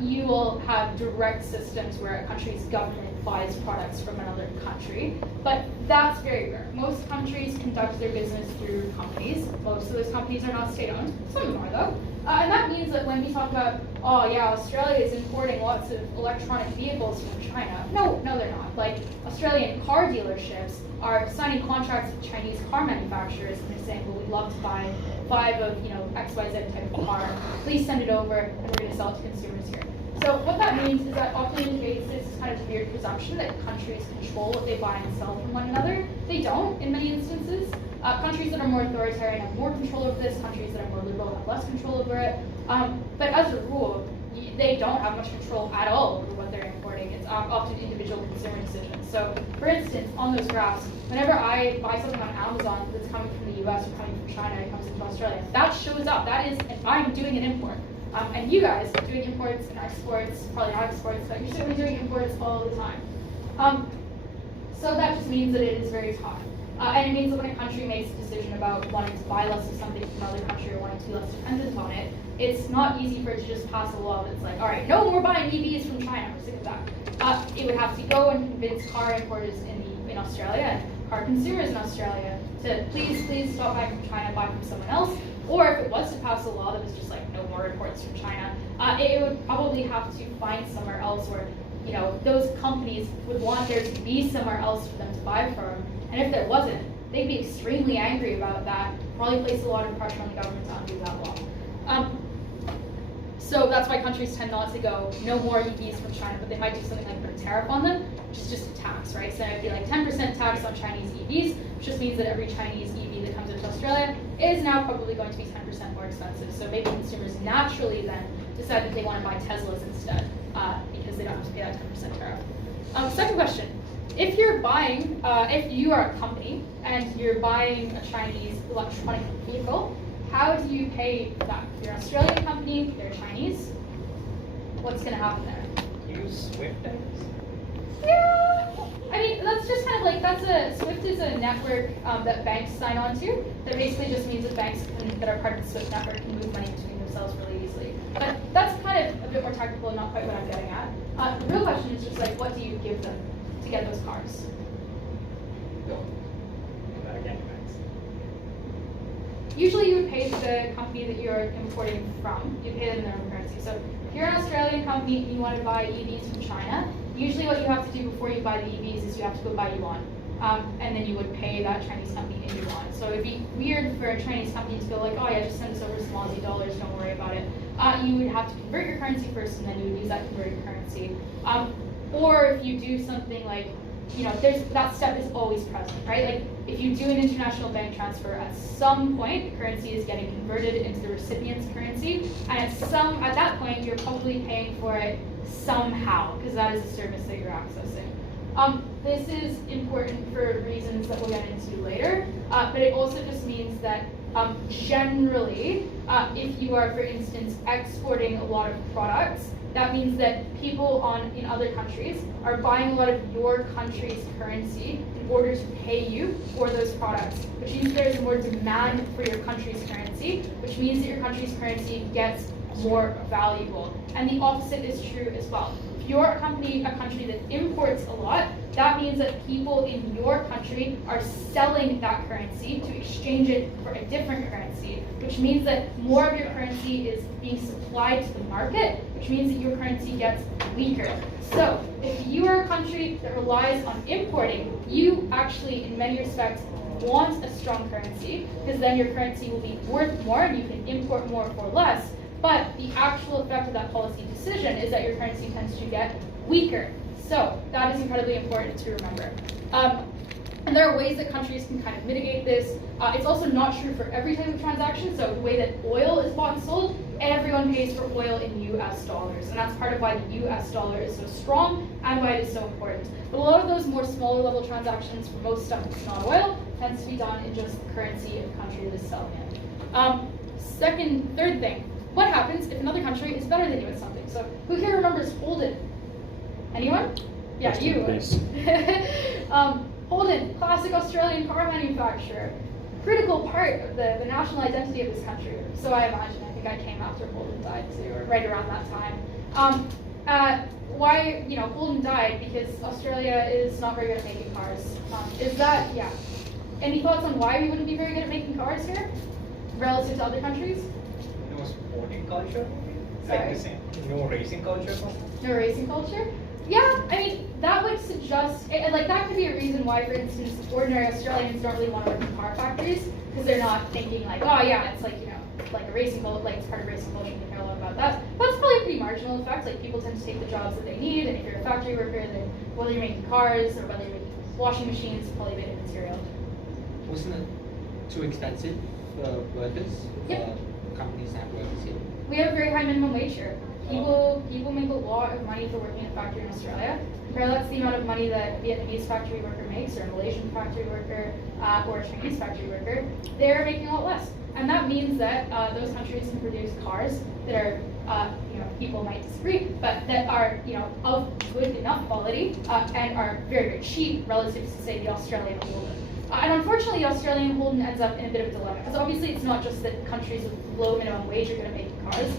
you will have direct systems where a country's government buys products from another country, but that's very rare. Most countries conduct their business through companies. Most of those companies are not state-owned. Some of them are, though. And that means that when we talk about, oh yeah, Australia is importing lots of electronic vehicles from China. No, they're not. Like, Australian car dealerships are signing contracts with Chinese car manufacturers, and they're saying, well, we'd love to buy 5 of, XYZ type of car. Please send it over, and we're going to sell it to consumers here. So what that means is that often indicates this kind of weird presumption that countries control what they buy and sell from one another. They don't in many instances. Countries that are more authoritarian have more control over this. Countries that are more liberal have less control over it. But as a rule, they don't have much control at all over what they're importing. It's often individual consumer decisions. So for instance, on those graphs, whenever I buy something on Amazon that's coming from the US or coming from China, it comes into Australia, that shows up. That is, I'm doing an import. And you guys are doing imports and exports, probably not exports, but you're certainly doing imports all the time. So that just means that it is very tough. And it means that when a country makes a decision about wanting to buy less of something from another country or wanting to be less dependent on it, it's not easy for it to just pass a law that's like, all right, no more buying EVs from China, we're sick of that. It would have to go and convince car importers in Australia and car consumers in Australia to please stop buying from China, buy from someone else. Or if it was to pass a law that was just like no more imports from China, it would probably have to find somewhere else where those companies would want there to be somewhere else for them to buy from. And if there wasn't, they'd be extremely angry about that, probably place a lot of pressure on the government to undo that law. So that's why countries tend not to go, no more EVs from China, but they might do something like put a tariff on them, which is just a tax, right? So it'd be like 10% tax on Chinese EVs, which just means that every Chinese EV that comes into Australia is now probably going to be 10% more expensive. So maybe consumers naturally then decide that they want to buy Teslas instead, because they don't have to pay that 10% tariff. Second question. If you're buying, if you are a company and you're buying a Chinese electronic vehicle, how do you pay that? If you're an Australian company, they're Chinese, what's going to happen there? Use Swift, I guess. Yeah, I mean, that's just kind of like, Swift is a network that banks sign on to. That basically just means that banks that are part of the Swift network can move money between themselves really easily. But that's kind of a bit more technical and not quite what I'm getting at. The real question is just like, what do you give them to get those cars? No. Again, thanks. Usually you would pay the company that you're importing from. You pay them in their own currency. So if you're an Australian company and you want to buy EVs from China, usually what you have to do before you buy the EVs is you have to go buy yuan. And then you would pay that Chinese company in yuan. So it'd be weird for a Chinese company to go like, oh yeah, just send us over some Aussie dollars, don't worry about it. You would have to convert your currency first, and then you would use that converted currency. Or if you do something like, that step is always present, right? Like if you do an international bank transfer, at some point the currency is getting converted into the recipient's currency, and at that point you're probably paying for it somehow, because that is a service that you're accessing. This is important for reasons that we'll get into later, but it also just means that generally, if you are, for instance, exporting a lot of products, that means that people in other countries are buying a lot of your country's currency in order to pay you for those products, which means there's more demand for your country's currency, which means that your country's currency gets more valuable. And the opposite is true as well. If you're a country that imports a lot, that means that people in your country are selling that currency to exchange it for a different currency, which means that more of your currency is being supplied to the market, which means that your currency gets weaker. So if you are a country that relies on importing, you actually, in many respects, want a strong currency, because then your currency will be worth more and you can import more for less. But the actual effect of that policy decision is that your currency tends to get weaker. So that is incredibly important to remember. And there are ways that countries can kind of mitigate this. It's also not true for every type of transaction. So the way that oil is bought and sold, everyone pays for oil in US dollars. And that's part of why the US dollar is so strong and why it is so important. But a lot of those more smaller level transactions for most stuff that's not oil tends to be done in just the currency of the country that is selling it. Third thing, what happens if another country is better than you at something? So who here remembers Holden? Anyone? Yeah, you. Holden, classic Australian car manufacturer, critical part of the national identity of this country. So I imagine. I think I came after Holden died too, or right around that time. Why, Holden died because Australia is not very good at making cars. Any thoughts on why we wouldn't be very good at making cars here, relative to other countries? No no sporting culture? Sorry? Like the same, no racing culture? No racing culture? Yeah, I mean, that would suggest, and like that could be a reason why, for instance, ordinary Australians don't really want to work in car factories, because they're not thinking like, oh yeah, it's like, you know, like a racing culture, like it's part of racing culture, they care a lot about that. But it's probably a pretty marginal effect, like people tend to take the jobs that they need, and if you're a factory worker, then whether you're making cars or whether you're making washing machines, probably made of material. Wasn't it too expensive for workers? Yep. For companies that have workers here? We have a very high minimum wage here. People make a lot of money for working in a factory in Australia. Compare that to the amount of money that a Vietnamese factory worker makes, or a Malaysian factory worker, or a Chinese factory worker. They're making a lot less, and that means that those countries can produce cars that are, you know, people might disagree, but that are, you know, of good enough quality and are very, very cheap relative to, say, the Australian Holden. And unfortunately, the Australian Holden ends up in a bit of a dilemma, because obviously it's not just that countries with low minimum wage are good at making cars.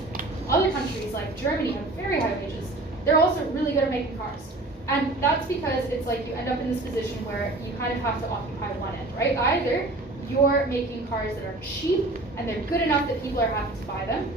Other countries like Germany have very high wages. They're also really good at making cars. And that's because it's like you end up in this position where you kind of have to occupy one end, right? Either you're making cars that are cheap and they're good enough that people are happy to buy them,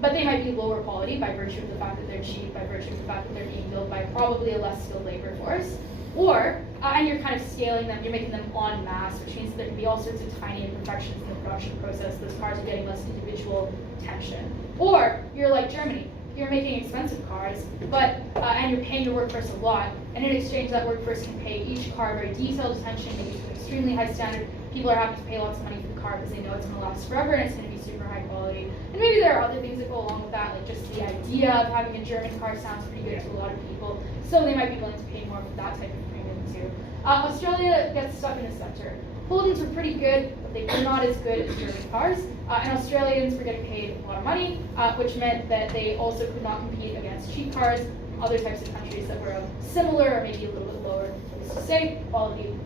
but they might be lower quality by virtue of the fact that they're cheap, by virtue of the fact that they're being built by probably a less skilled labor force. Or, and you're kind of scaling them, you're making them en masse, which means that there can be all sorts of tiny imperfections in the production process. Those cars are getting less individual attention. Or, you're like Germany. You're making expensive cars, but and you're paying your workforce a lot, and in exchange that workforce can pay each car very detailed attention, maybe to an extremely high standard. People are happy to pay lots of money for the car because they know it's going to last forever and it's going to be super high quality. And maybe there are other things that go along with that, like just the idea of having a German car sounds pretty good to a lot of people, so they might be willing to pay more for that type of premium too. Australia gets stuck in the center. Holdens were pretty good, but they were not as good as German cars, and Australians were getting paid a lot of money, which meant that they also could not compete against cheap cars, other types of countries that were of similar or maybe a little bit lower, to say, quality.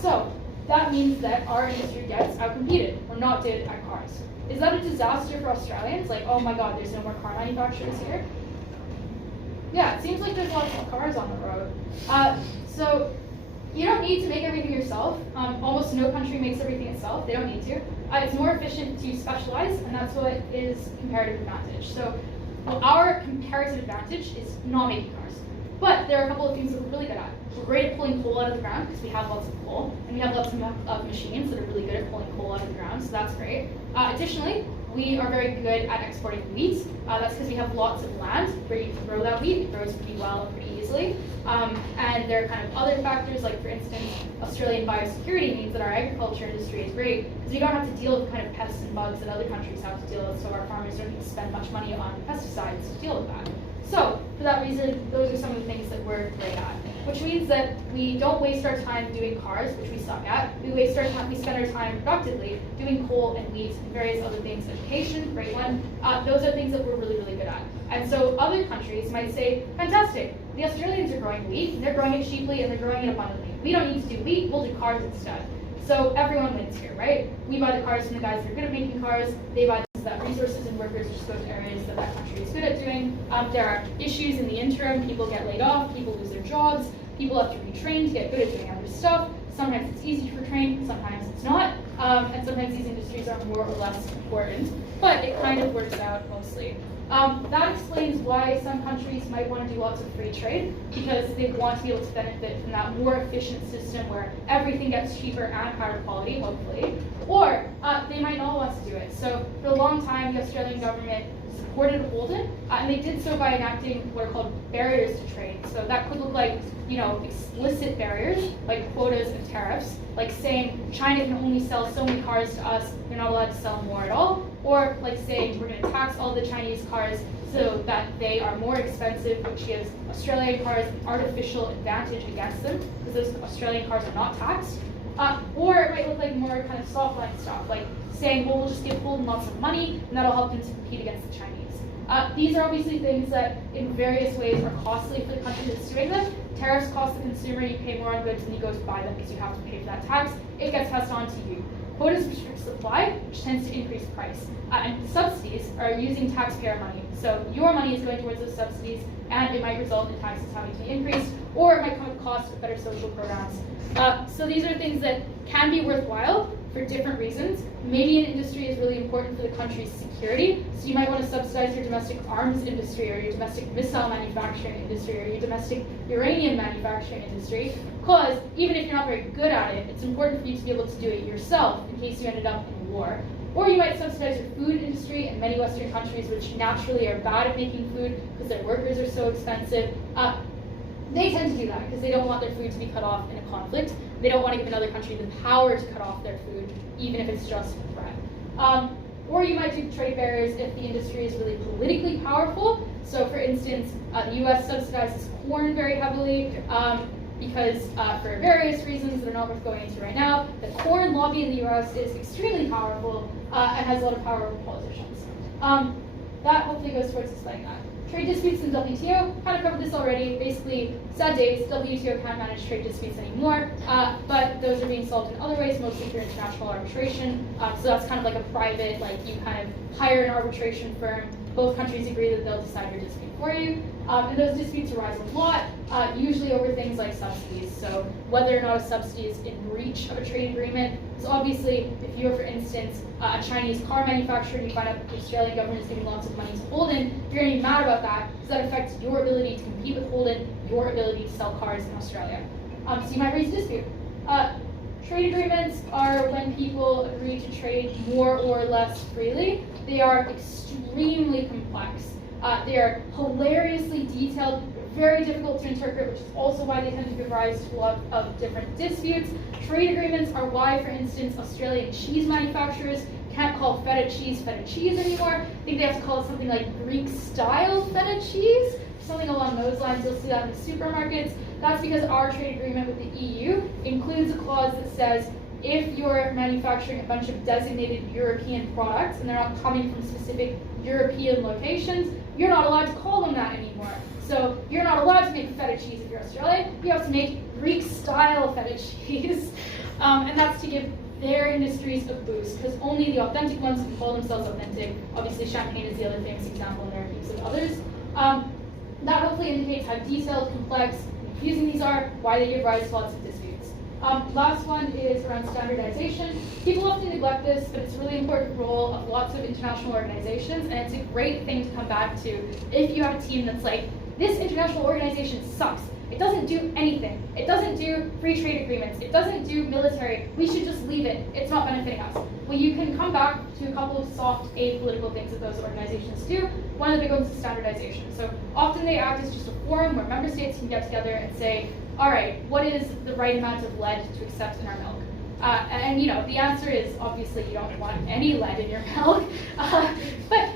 So that means that our industry gets outcompeted or not did at cars. Is that a disaster for Australians? Like, oh my god, there's no more car manufacturers here? Yeah, it seems like there's lots of cars on the road. So you don't need to make everything yourself. Almost no country makes everything itself. They don't need to. It's more efficient to specialize, and that's what is comparative advantage. So our comparative advantage is not making cars. But there are a couple of things that we're really good at. We're great at pulling coal out of the ground because we have lots of coal, and we have lots of machines that are really good at pulling coal out of the ground, so that's great. Additionally, we are very good at exporting wheat. That's because we have lots of land where you can grow that wheat. It grows pretty well and pretty easily. And there are kind of other factors, like for instance, Australian biosecurity means that our agriculture industry is great because we don't have to deal with the kind of pests and bugs that other countries have to deal with, so our farmers don't need to spend much money on pesticides to deal with that. So, for that reason, those are some of the things that we're great at, which means that we don't waste our time doing cars, which we suck at. We spend our time productively doing coal and wheat and various other things. Education, great one. Those are things that we're really, really good at. And so other countries might say, fantastic, the Australians are growing wheat, and they're growing it cheaply, and they're growing it abundantly. We don't need to do wheat, we'll do cars instead. So everyone wins here, right? We buy the cars from the guys that are good at making cars, they buy that resources and workers just go to areas that that country is good at doing. There are issues in the interim, people get laid off, people lose their jobs, people have to retrain to get good at doing other stuff. Sometimes it's easy to retrain, sometimes it's not, and sometimes these industries are more or less important, but it kind of works out mostly. That explains why some countries might want to do lots of free trade, because they want to be able to benefit from that more efficient system where everything gets cheaper and higher quality, hopefully. Or they might not want to do it. So for a long time, the Australian government supported Holden, and they did so by enacting what are called barriers to trade. So that could look like, you know, explicit barriers, like quotas and tariffs, like saying China can only sell so many cars to us, they're not allowed to sell more at all. Or like saying we're going to tax all the Chinese cars so that they are more expensive, which gives Australian cars an artificial advantage against them, because those Australian cars are not taxed. Or it might look like more kind of soft line stuff, like saying, well, we'll just give Holden lots of money, and that'll help them to compete against the Chinese. These are obviously things that in various ways are costly for the country that's doing them. Tariffs cost the consumer, you pay more on goods than you go to buy them because you have to pay for that tax. It gets passed on to you. Quotas restrict supply, which tends to increase price. And subsidies are using taxpayer money. So your money is going towards those subsidies, and it might result in taxes having to be increased, or it might come at the cost of better social programs. So these are things that can be worthwhile for different reasons. Maybe an industry is really important for the country's security, so you might want to subsidize your domestic arms industry or your domestic missile manufacturing industry or your domestic uranium manufacturing industry, because even if you're not very good at it, it's important for you to be able to do it yourself in case you ended up in war. Or you might subsidize your food industry in many Western countries which naturally are bad at making food because their workers are so expensive. They tend to do that because they don't want their food to be cut off in a conflict. They don't want to give another country the power to cut off their food, even if it's just a threat. Or you might do trade barriers if the industry is really politically powerful. So for instance, the US subsidizes corn very heavily because for various reasons that are not worth going into right now, the corn lobby in the US is extremely powerful and has a lot of power over politicians. That hopefully goes towards explaining that. Trade disputes in WTO, kind of covered this already. Basically, sad days, WTO can't manage trade disputes anymore, but those are being solved in other ways, mostly through international arbitration. So that's kind of like a private, like you kind of hire an arbitration firm, both countries agree that they'll decide your dispute for you. And those disputes arise a lot, usually over things like subsidies. So whether or not a subsidy is in breach of a trade agreement. So obviously, if you're, for instance, a Chinese car manufacturer and you find out that the Australian government is giving lots of money to Holden, you're going to be mad about that because that affects your ability to compete with Holden, your ability to sell cars in Australia. So you might raise a dispute. Trade agreements are when people agree to trade more or less freely. They are extremely complex. They are hilariously detailed, very difficult to interpret, which is also why they tend to give rise to a lot of different disputes. Trade agreements are why, for instance, Australian cheese manufacturers can't call feta cheese anymore. I think they have to call it something like Greek-style feta cheese, something along those lines. You'll see that in the supermarkets. That's because our trade agreement with the EU includes a clause that says if you're manufacturing a bunch of designated European products and they're not coming from specific European locations, you're not allowed to call them that anymore. So you're not allowed to make feta cheese if you're Australian. You have to make Greek-style feta cheese. And that's to give their industries a boost, because only the authentic ones can call themselves authentic. Obviously, champagne is the other famous example, and there are heaps of others. That hopefully indicates how detailed, complex, and confusing these are, why they give rise to lots of disputes. Last one is around standardization. People often neglect this, but it's a really important role of lots of international organizations, and it's a great thing to come back to if you have a team that's like, this international organization sucks. It doesn't do anything. It doesn't do free trade agreements. It doesn't do military. We should just leave it. It's not benefiting us. Well, you can come back to a couple of soft, apolitical things that those organizations do. One of the big ones is standardization. So often they act as just a forum where member states can get together and say, all right, what is the right amount of lead to accept in our milk? And you know, the answer is obviously you don't want any lead in your milk. But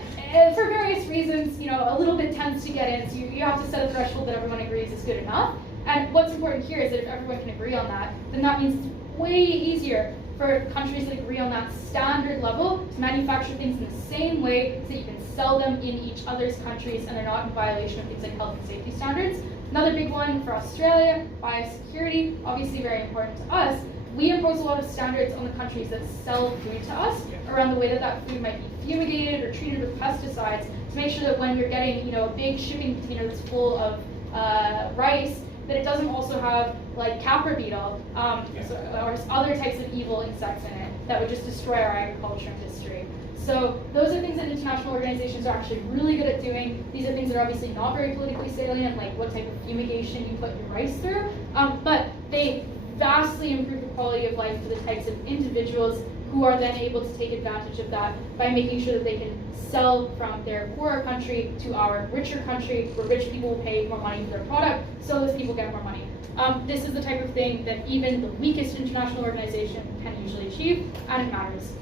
for various reasons, you know, a little bit tends to get in. So you have to set a threshold that everyone agrees is good enough. And what's important here is that if everyone can agree on that, then that means it's way easier for countries that agree on that standard level to manufacture things in the same way so that you can sell them in each other's countries and they're not in violation of things like health and safety standards. Another big one for Australia, biosecurity, obviously very important to us. We impose a lot of standards on the countries that sell food to us around the way that that food might be fumigated or treated with pesticides to make sure that when you're getting, you know, a big shipping container that's full of rice, that it doesn't also have like capra beetle or other types of evil insects in it that would just destroy our agriculture industry. So those are things that international organizations are actually really good at doing. These are things that are obviously not very politically salient, like what type of fumigation you put your rice through, but they vastly improve the quality of life for the types of individuals who are then able to take advantage of that by making sure that they can sell from their poorer country to our richer country, where rich people will pay more money for their product, so those people get more money. This is the type of thing that even the weakest international organization can usually achieve, and it matters.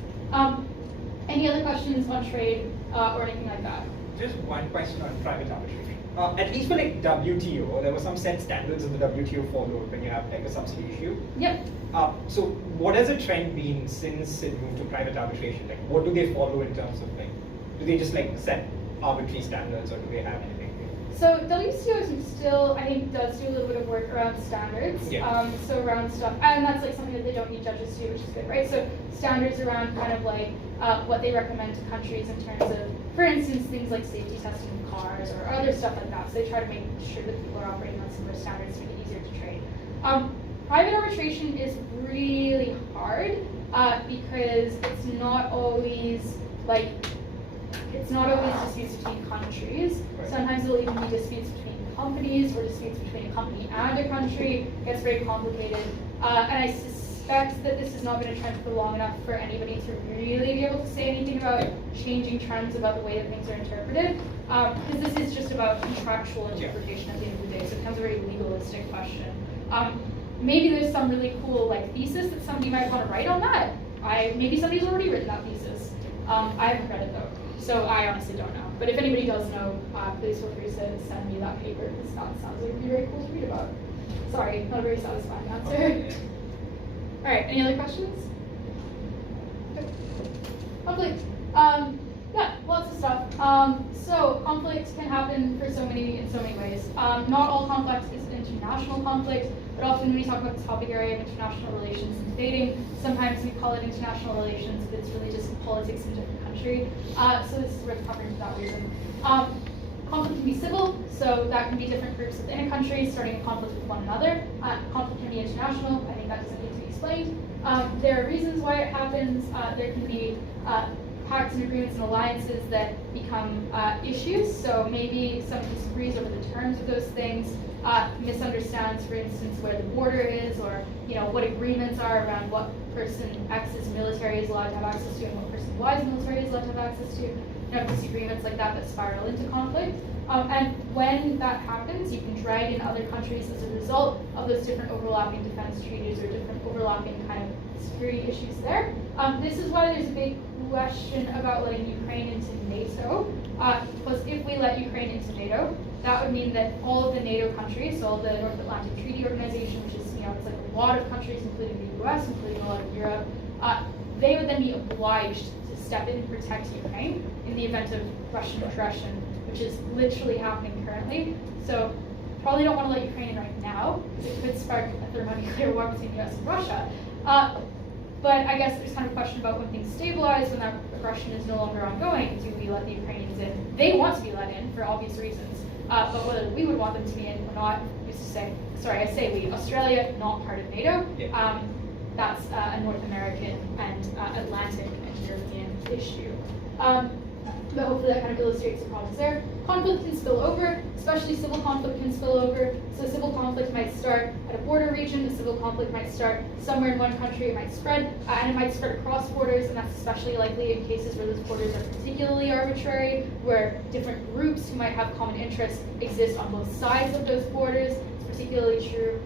Any other questions on trade or anything like that? Just one question on private arbitration. At least for like WTO, there were some set standards that the WTO followed when you have like a subsidy issue. Yep. So what has the trend been since it moved to private arbitration? Like what do they follow in terms of like, do they just like set arbitrary standards or do they have anything? So WCO still, I think, does do a little bit of work around standards. Yeah. So around stuff, and that's like something that they don't need judges to do, which is good, right? So standards around kind of like what they recommend to countries in terms of, for instance, things like safety testing of cars or other stuff like that. So they try to make sure that people are operating on similar standards to make it easier to trade. Private arbitration is really hard because it's not always disputes between countries. Right. Sometimes it'll even be disputes between companies or disputes between a company and a country. It gets very complicated. And I suspect that this has not been a trend for long enough for anybody to really be able to say anything about changing trends about the way that things are interpreted. Because this is just about contractual interpretation at the end of the day, so it becomes a very legalistic question. Maybe there's some really cool thesis that somebody might want to write on that. Maybe somebody's already written that thesis. I haven't read it though, so I honestly don't know. But if anybody does know, please feel free to send me that paper, because that sounds like it would be very cool to read about. Sorry, not a very satisfying answer. Okay. All right, any other questions? Conflict. Yeah, lots of stuff. So conflict can happen in so many ways. Not all conflict is international conflict, but often when we talk about the topic area of international relations and dating, sometimes we call it international relations, but it's really just politics in a different country. So this is worth covering for that reason. Conflict can be civil, so that can be different groups within a country starting a conflict with one another. Conflict can be international. I think that doesn't need to be explained. There are reasons why it happens. There can be pacts and agreements and alliances that become issues. So maybe someone disagrees over the terms of those things, misunderstands, for instance, where the border is, or what agreements are around what person X's military is allowed to have access to and what person Y's military is allowed to have access to. Disagreements like that spiral into conflict. And when that happens, you can drag in other countries as a result of those different overlapping defense treaties or different overlapping kind of security issues there. This is why there's a big question about letting Ukraine into NATO, because if we let Ukraine into NATO, that would mean that all of the NATO countries, so all the North Atlantic Treaty Organization, which is, it's like a lot of countries, including the US, including a lot of Europe, they would then be obliged to step in and protect Ukraine in the event of Russian aggression, which is literally happening currently. So probably don't want to let Ukraine in right now, because it could spark a thermonuclear war between the US and Russia. But I guess there's kind of a question about when things stabilize, when that aggression is no longer ongoing, do we let the Ukrainians in? They want to be let in for obvious reasons, but whether we would want them to be in or not, is to say, sorry, I say we, Australia, not part of NATO. Yeah. That's a North American and Atlantic and European issue. But hopefully that kind of illustrates the problems there. Conflict can spill over, especially civil conflict can spill over. So civil conflict might start at a border region, the civil conflict might start somewhere in one country, it might spread, and it might spread across borders, and that's especially likely in cases where those borders are particularly arbitrary, where different groups who might have common interests exist on both sides of those borders. It's particularly true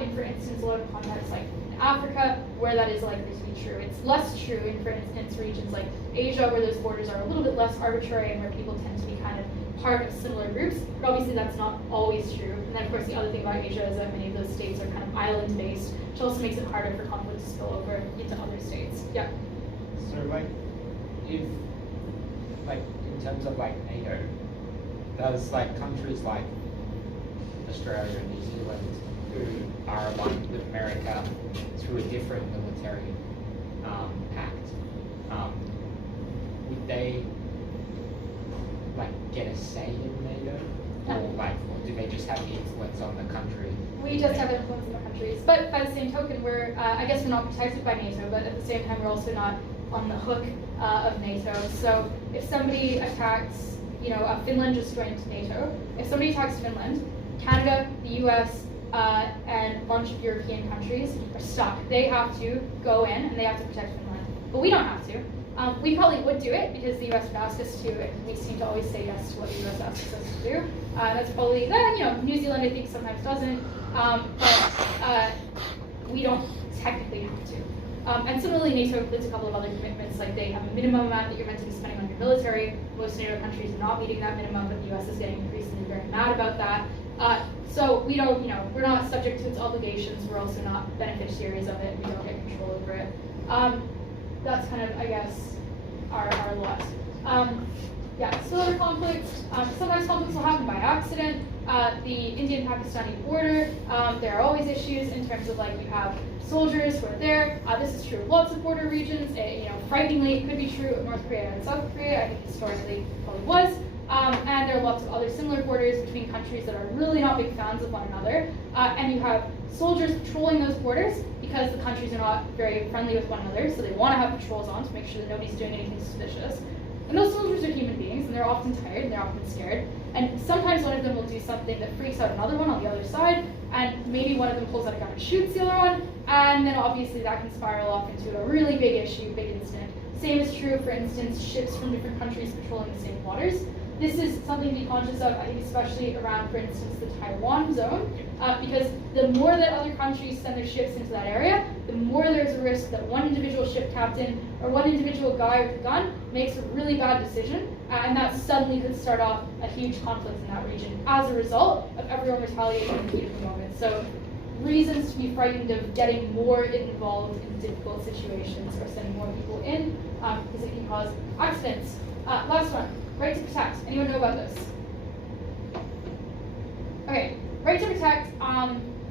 in, for instance, a lot of contexts like in Africa, where that is likely to be true. It's less true in, for instance, regions like Asia, where those borders are a little bit less arbitrary and where people tend to be kind of part of similar groups, but obviously that's not always true. And then of course the other thing about Asia is that many of those states are kind of island-based, which also makes it harder for conflict to spill over into other states. Yeah. So if in terms of NATO, does countries like Australia and New Zealand who are aligned with America through a different military pact, would they get a say in NATO, or do they just have influence on the country? We just have influence in the countries, but by the same token, we're I guess we're not protected by NATO, but at the same time, we're also not on the hook of NATO. So if somebody attacks, Finland just joined NATO. If somebody attacks Finland, Canada, the US, and a bunch of European countries are stuck. They have to go in and they have to protect Finland, but we don't have to. We probably would do it because the US would ask us to, and we seem to always say yes to what the US asks us to do. That's probably that. New Zealand I think sometimes doesn't, but we don't technically have to. And similarly, NATO includes a couple of other commitments, like they have a minimum amount that you're meant to be spending on your military. Most NATO countries are not meeting that minimum, but the US is getting increasingly very mad about that. So we don't, we're not subject to its obligations. We're also not beneficiaries of it. We don't get control over it. That's kind of, I guess, our lot. Similar conflicts. Sometimes conflicts will happen by accident. The Indian-Pakistani border, there are always issues in terms of you have soldiers who are there. This is true of lots of border regions. Frighteningly, it could be true of North Korea and South Korea. I think historically it probably was. And there are lots of other similar borders between countries that are really not big fans of one another. And you have soldiers patrolling those borders because the countries are not very friendly with one another, so they want to have patrols on to make sure that nobody's doing anything suspicious. And those soldiers are human beings, and they're often tired, and they're often scared. And sometimes one of them will do something that freaks out another one on the other side, and maybe one of them pulls out a gun and shoots the other one, and then obviously that can spiral off into a really big issue, big incident. Same is true, for instance, ships from different countries patrolling the same waters. This is something to be conscious of, I think, especially around, for instance, the Taiwan zone, because the more that other countries send their ships into that area, the more there's a risk that one individual ship captain or one individual guy with a gun makes a really bad decision, and that suddenly could start off a huge conflict in that region as a result of everyone retaliating in the heat of the moment. So, reasons to be frightened of getting more involved in difficult situations or sending more people in, because it can cause accidents. Last one. Right to protect. Anyone know about this? Okay, right to protect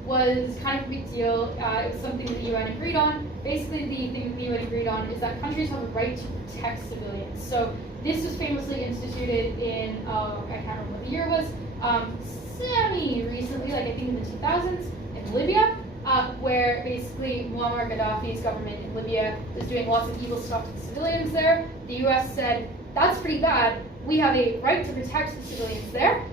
was kind of a big deal. It was something that the UN agreed on. Basically, the thing that the UN agreed on is that countries have a right to protect civilians. So this was famously instituted in, I can't remember what the year was, semi-recently, like I think in the 2000s, in Libya, where basically Muammar Gaddafi's government in Libya was doing lots of evil stuff to the civilians there. The US said, that's pretty bad. We have a right to protect the civilians there,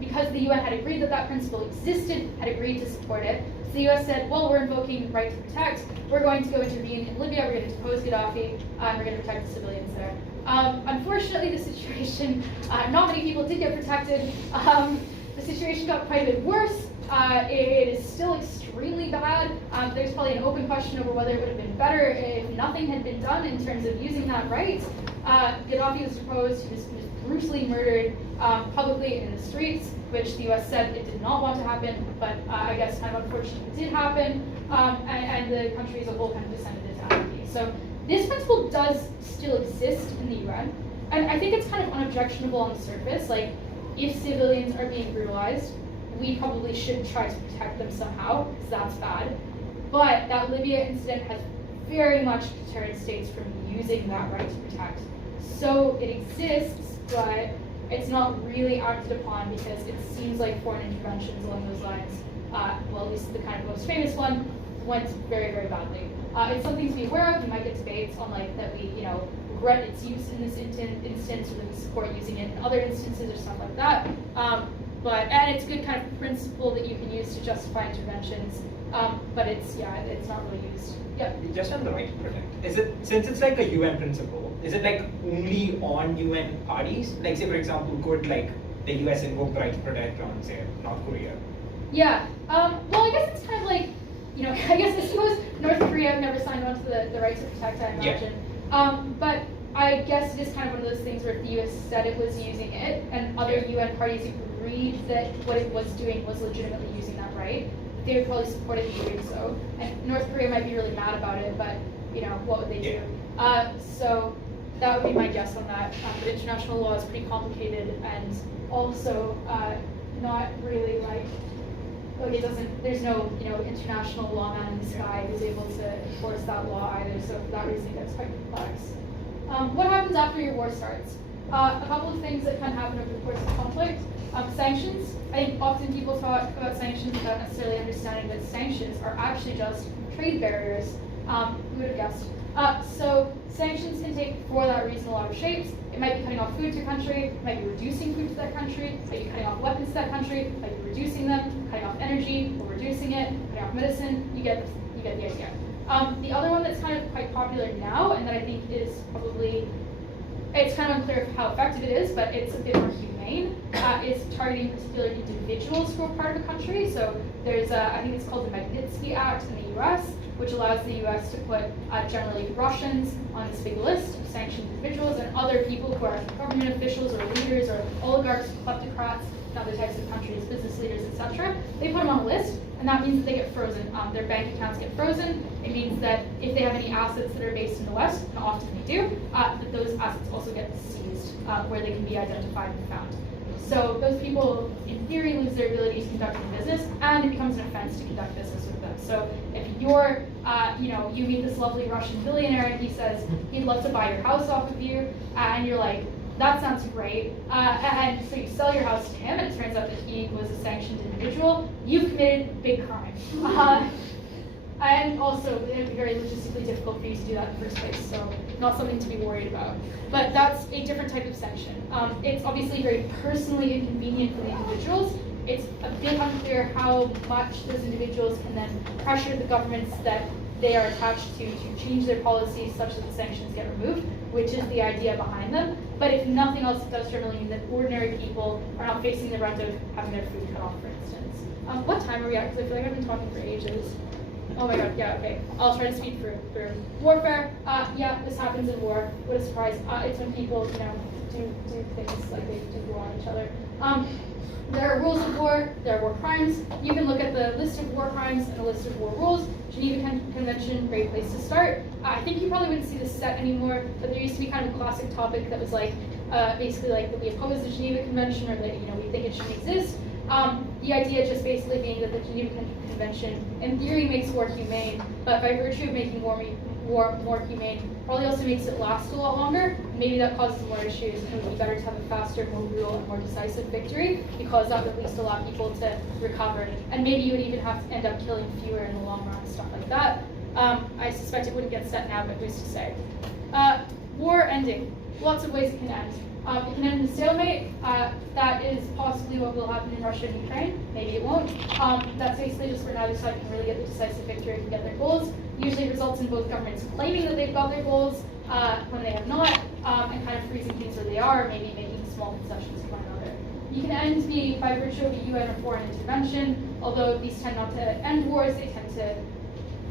because the UN had agreed that that principle existed, had agreed to support it. So the US said, well, we're invoking right to protect. We're going to go intervene in Libya, we're going to depose Gaddafi, and we're going to protect the civilians there. Unfortunately, the situation, not many people did get protected. The situation got quite a bit worse. It is still extremely bad. There's probably an open question over whether it would have been better if nothing had been done in terms of using that right. Gaddafi was deposed, he was brutally murdered publicly in the streets, which the US said it did not want to happen, but I guess kind of unfortunately did happen, and the country as a whole kind of descended into anarchy. So this principle does still exist in the UN, and I think it's kind of unobjectionable on the surface. Like, if civilians are being brutalized, we probably should try to protect them somehow, because that's bad. But that Libya incident has very much deterred states from using that right to protect. So it exists, but it's not really acted upon because it seems like foreign interventions along those lines, well, at least the kind of most famous one, went very, very badly. It's something to be aware of. You might get debates on like that we, regret its use in this instance, or that we support using it in other instances or stuff like that. And it's a good kind of principle that you can use to justify interventions, but it's not really used. Yeah. Just on the right to protect, is it, since it's like a UN principle, is it like only on UN parties? Like, say for example, could like the US invoke the right to protect on, say, North Korea? Yeah. Well, I guess it's kind of like, I suppose North Korea never signed on to the right to protect, I imagine. Yeah. But I guess it is kind of one of those things where if the US said it was using it, and other UN parties agreed that what it was doing was legitimately using that right, they would probably support it in doing so. And North Korea might be really mad about it, but what would they do? So that would be my guess on that. But international law is pretty complicated, and also not really like it doesn't. There's no international lawman in the sky who's able to enforce that law either. So for that reason, it gets quite complex. What happens after your war starts? A couple of things that can happen over the course of conflict. Sanctions. I think often people talk about sanctions without necessarily understanding that sanctions are actually just trade barriers. Who would have guessed? So sanctions can take, for that reason, a lot of shapes. It might be cutting off food to a country, it might be reducing food to that country, it might be cutting off weapons to that country, it might be reducing them, cutting off energy, or reducing it, cutting off medicine. You get the idea. The other one that's kind of quite popular now, and that I think is probably, it's kind of unclear how effective it is, but it's a bit more humane, is targeting particular individuals who are part of a country. So there's, I think it's called the Magnitsky Act in the US, which allows the US to put generally Russians on this big list of sanctioned individuals, and other people who are government officials or leaders or oligarchs, kleptocrats, and other types of countries, business leaders, etc. They put them on a list, and that means that they get frozen. Their bank accounts get frozen. It means that if they have any assets that are based in the West, and often they do, that those assets also get seized, where they can be identified and found. So those people, in theory, lose their ability to conduct business, and it becomes an offense to conduct business with them. So if you're, you meet this lovely Russian billionaire, and he says he'd love to buy your house off of you, and you're like, that sounds great. And so you sell your house to him, and it turns out that he was a sanctioned individual. You've committed a big crime. and also it would be very logistically difficult for you to do that in the first place, so not something to be worried about. But that's a different type of sanction. It's obviously very personally inconvenient for the individuals. It's a bit unclear how much those individuals can then pressure the governments that they are attached to change their policies such that the sanctions get removed, which is the idea behind them. But if nothing else, it does generally mean that ordinary people are not facing the brunt of having their food cut off, for instance. What time are we at? Because I feel like I've been talking for ages. Oh my god, yeah, okay. I'll try to speed through. Warfare, yeah, this happens in war. What a surprise. It's when people, do things like they do war on each other. There are rules of war, there are war crimes. You can look at the list of war crimes and a list of war rules. Geneva Convention, great place to start. I think you probably wouldn't see this set anymore, but there used to be kind of a classic topic that was like, basically like that we oppose the Geneva Convention, or that we think it shouldn't exist. The idea just basically being that the Geneva Convention, in theory, makes war humane, but by virtue of making war more humane, probably also makes it last a lot longer. Maybe that causes more issues, and it would be better to have a faster, more real, and more decisive victory, because that would at least allow people to recover. And maybe you would even have to end up killing fewer in the long run, stuff like that. I suspect it wouldn't get set now, but who's to say? War ending. Lots of ways it can end. It can end in a stalemate. That is possibly what will happen in Russia and Ukraine. Maybe it won't. That's basically just where neither side can really get the decisive victory and get their goals. Usually results in both governments claiming that they've got their goals when they have not, and kind of freezing things where they are, maybe making small concessions to one another. You can end by virtue of a UN or foreign intervention, although these tend not to end wars, they tend to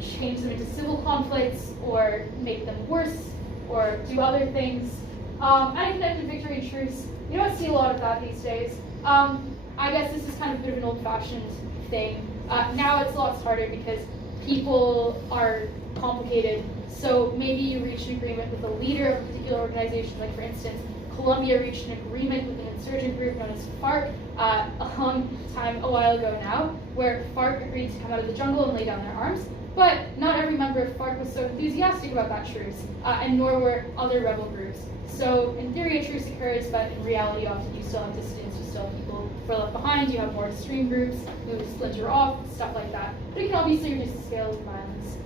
change them into civil conflicts or make them worse or do other things. And it can end in victory and truce. You don't see a lot of that these days. I guess this is kind of a bit of an old-fashioned thing. Now it's lots harder because people are complicated. So maybe you reach an agreement with the leader of a particular organization, like for instance, Colombia reached an agreement with an insurgent group known as FARC a while ago now, where FARC agreed to come out of the jungle and lay down their arms. But not every member of FARC was so enthusiastic about that truce, and nor were other rebel groups. So in theory a truce occurs, but in reality often you still have dissidents, you still have people who are left behind, you have more extreme groups who splinter off, stuff like that. But it can obviously reduce the scale of violence.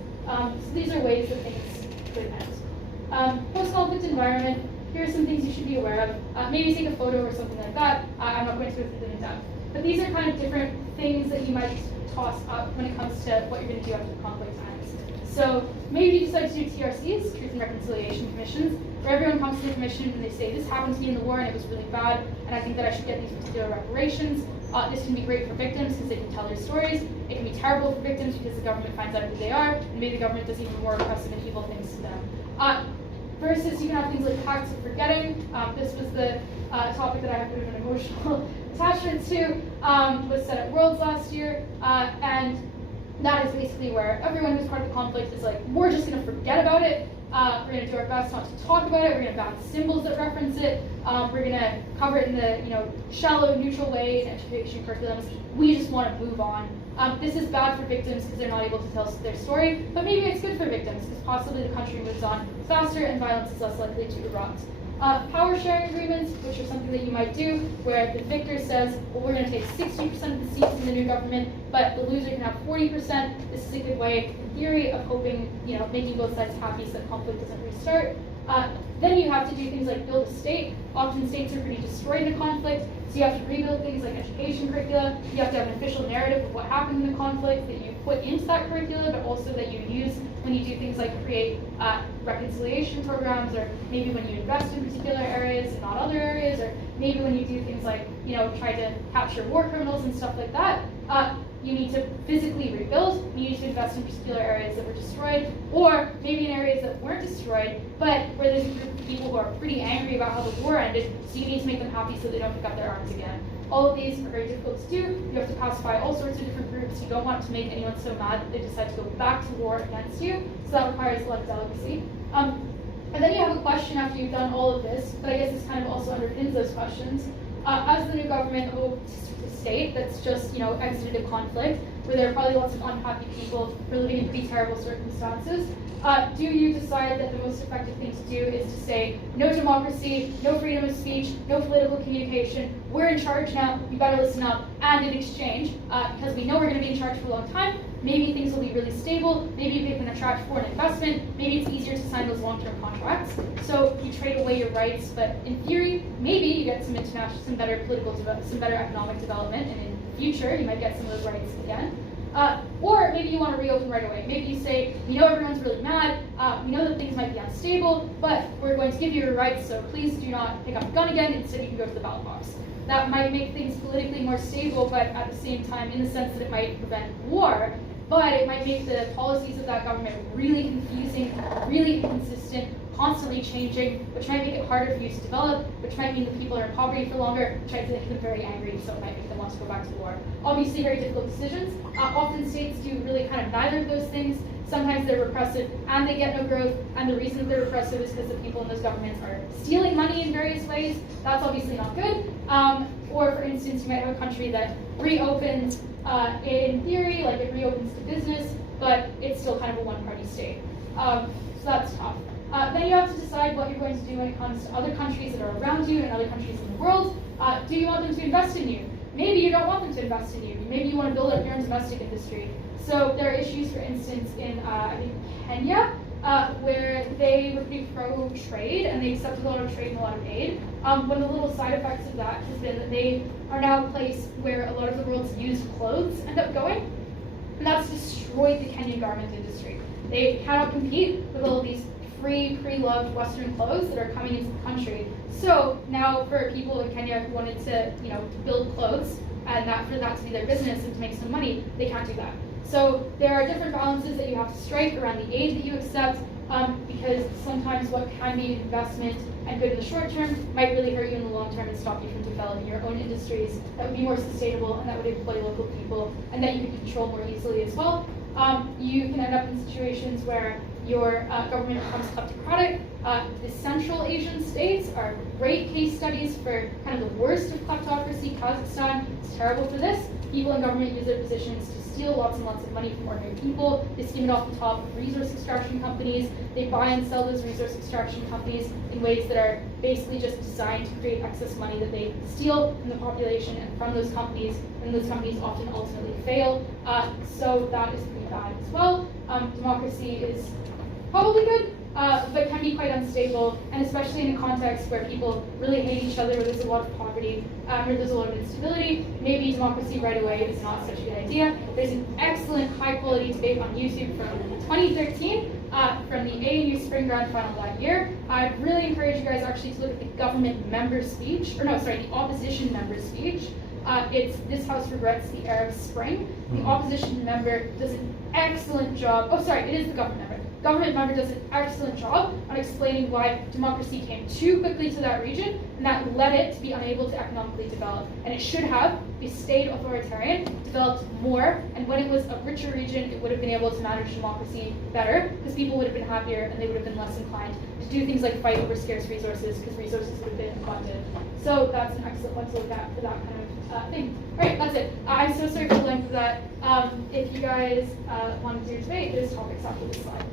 So these are ways that things could end. Post-conflict environment, here are some things you should be aware of. Maybe take a photo or something like that. I'm not going to go through them in depth. But these are kind of different things that you might toss up when it comes to what you're going to do after the conflict ends. So maybe you decide to do TRCs, Truth and Reconciliation Commissions, where everyone comes to the commission and they say, this happened to me in the war and it was really bad, and I think that I should get these particular reparations. This can be great for victims because they can tell their stories. It can be terrible for victims because the government finds out who they are, and maybe the government does even more oppressive and evil things to them. Versus you can have things like pacts of forgetting. This was the topic that I have a bit of an emotional attachment to, was set at Worlds last year, and that is basically where everyone who's part of the conflict is like, we're just going to forget about it. We're going to do our best not to talk about it. We're going to ban symbols that reference it. We're going to cover it in the shallow, neutral way in education curriculums. We just want to move on. This is bad for victims because they're not able to tell their story, but maybe it's good for victims because possibly the country moves on faster and violence is less likely to erupt. Power sharing agreements, which are something that you might do, where the victor says, well, we're going to take 60% of the seats in the new government, but the loser can have 40%. This is a good way, in theory, of hoping, making both sides happy so that conflict doesn't restart. Then you have to do things like build a state. Often states are pretty destroyed in a conflict, so you have to rebuild things like education curricula. You have to have an official narrative of what happened in the conflict that you put into that curricula, but also that you use when you do things like create reconciliation programs, or maybe when you invest in particular areas and not other areas, or maybe when you do things like, try to capture war criminals and stuff like that. You need to physically rebuild, you need to invest in particular areas that were destroyed, or maybe in areas that weren't destroyed, but where there's a group of people who are pretty angry about how the war ended, so you need to make them happy so they don't pick up their arms again. All of these are very difficult to do. You have to pacify all sorts of different groups. You don't want to make anyone so mad that they decide to go back to war against you, so that requires a lot of delicacy. And then you have a question after you've done all of this, but I guess this kind of also underpins those questions. As the new government hopes to state that's just, exited a conflict, where there are probably lots of unhappy people who are living in pretty terrible circumstances. Do you decide that the most effective thing to do is to say, no democracy, no freedom of speech, no political communication, we're in charge now, you better listen up, and in exchange, because we know we're going to be in charge for a long time, maybe things will be really stable, maybe you can attract foreign investment, maybe it's easier to sign those long-term contracts. So you trade away your rights, but in theory, maybe you get some international, some better economic development, and in the future, you might get some of those rights again. Or maybe you want to reopen right away. Maybe you say, we know everyone's really mad, we know that things might be unstable, but we're going to give you your rights, so please do not pick up a gun again, instead you can go to the ballot box. That might make things politically more stable, but at the same time, in the sense that it might prevent war, but it might make the policies of that government really confusing, really inconsistent, constantly changing, which might make it harder for you to develop, which might mean that people are in poverty for longer, which might make them very angry, so it might make them want to go back to the war. Obviously, very difficult decisions. Often states do really kind of neither of those things. Sometimes they're repressive and they get no growth, and the reason that they're repressive is because the people in those governments are stealing money in various ways. That's obviously not good. Or for instance, you might have a country that reopens in theory, like it reopens to business, but it's still kind of a one-party state. So that's tough. Then you have to decide what you're going to do when it comes to other countries that are around you and other countries in the world. Do you want them to invest in you? Maybe you don't want them to invest in you. Maybe you want to build up your own domestic industry. So there are issues, for instance, in I think Kenya, where they were pretty pro-trade and they accepted a lot of trade and a lot of aid. One of the little side effects of that has been that they are now a place where a lot of the world's used clothes end up going, and that's destroyed the Kenyan garment industry. They cannot compete with all of these free, pre-loved Western clothes that are coming into the country. So now for people in Kenya who wanted to, build clothes and for that to be their business and to make some money, they can't do that. So there are different balances that you have to strike around the aid that you accept, because sometimes what can be investment and good in the short term might really hurt you in the long term and stop you from developing your own industries that would be more sustainable and that would employ local people and that you could control more easily as well. You can end up in situations where your government becomes kleptocratic. The Central Asian states are great case studies for kind of the worst of kleptocracy. Kazakhstan is terrible for this. People in government use their positions to steal lots and lots of money from ordinary people. They skim it off the top of resource extraction companies. They buy and sell those resource extraction companies in ways that are basically just designed to create excess money that they steal from the population and from those companies, and those companies often ultimately fail. So that is pretty bad as well. Democracy is probably good, but can be quite unstable, and especially in a context where people really hate each other, where there's a lot of poverty, where there's a lot of instability, maybe democracy right away is not such a good idea. There's an excellent high-quality debate on YouTube from 2013, from the ANU Spring Grand Final that year. I'd really encourage you guys actually to look at the government member speech, the opposition member speech. It's "This House regrets the Arab Spring." The opposition member does an excellent job. It is the government member. Government member does an excellent job on explaining why democracy came too quickly to that region, and that led it to be unable to economically develop. And it should have, if it stayed authoritarian, developed more, and when it was a richer region, it would have been able to manage democracy better, because people would have been happier and they would have been less inclined to do things like fight over scarce resources, because resources would have been abundant. So that's an excellent one to look at for that kind of thing. Alright, that's it. I'm so sorry for the length of that. If you guys want to do debate, there's topics after this slide.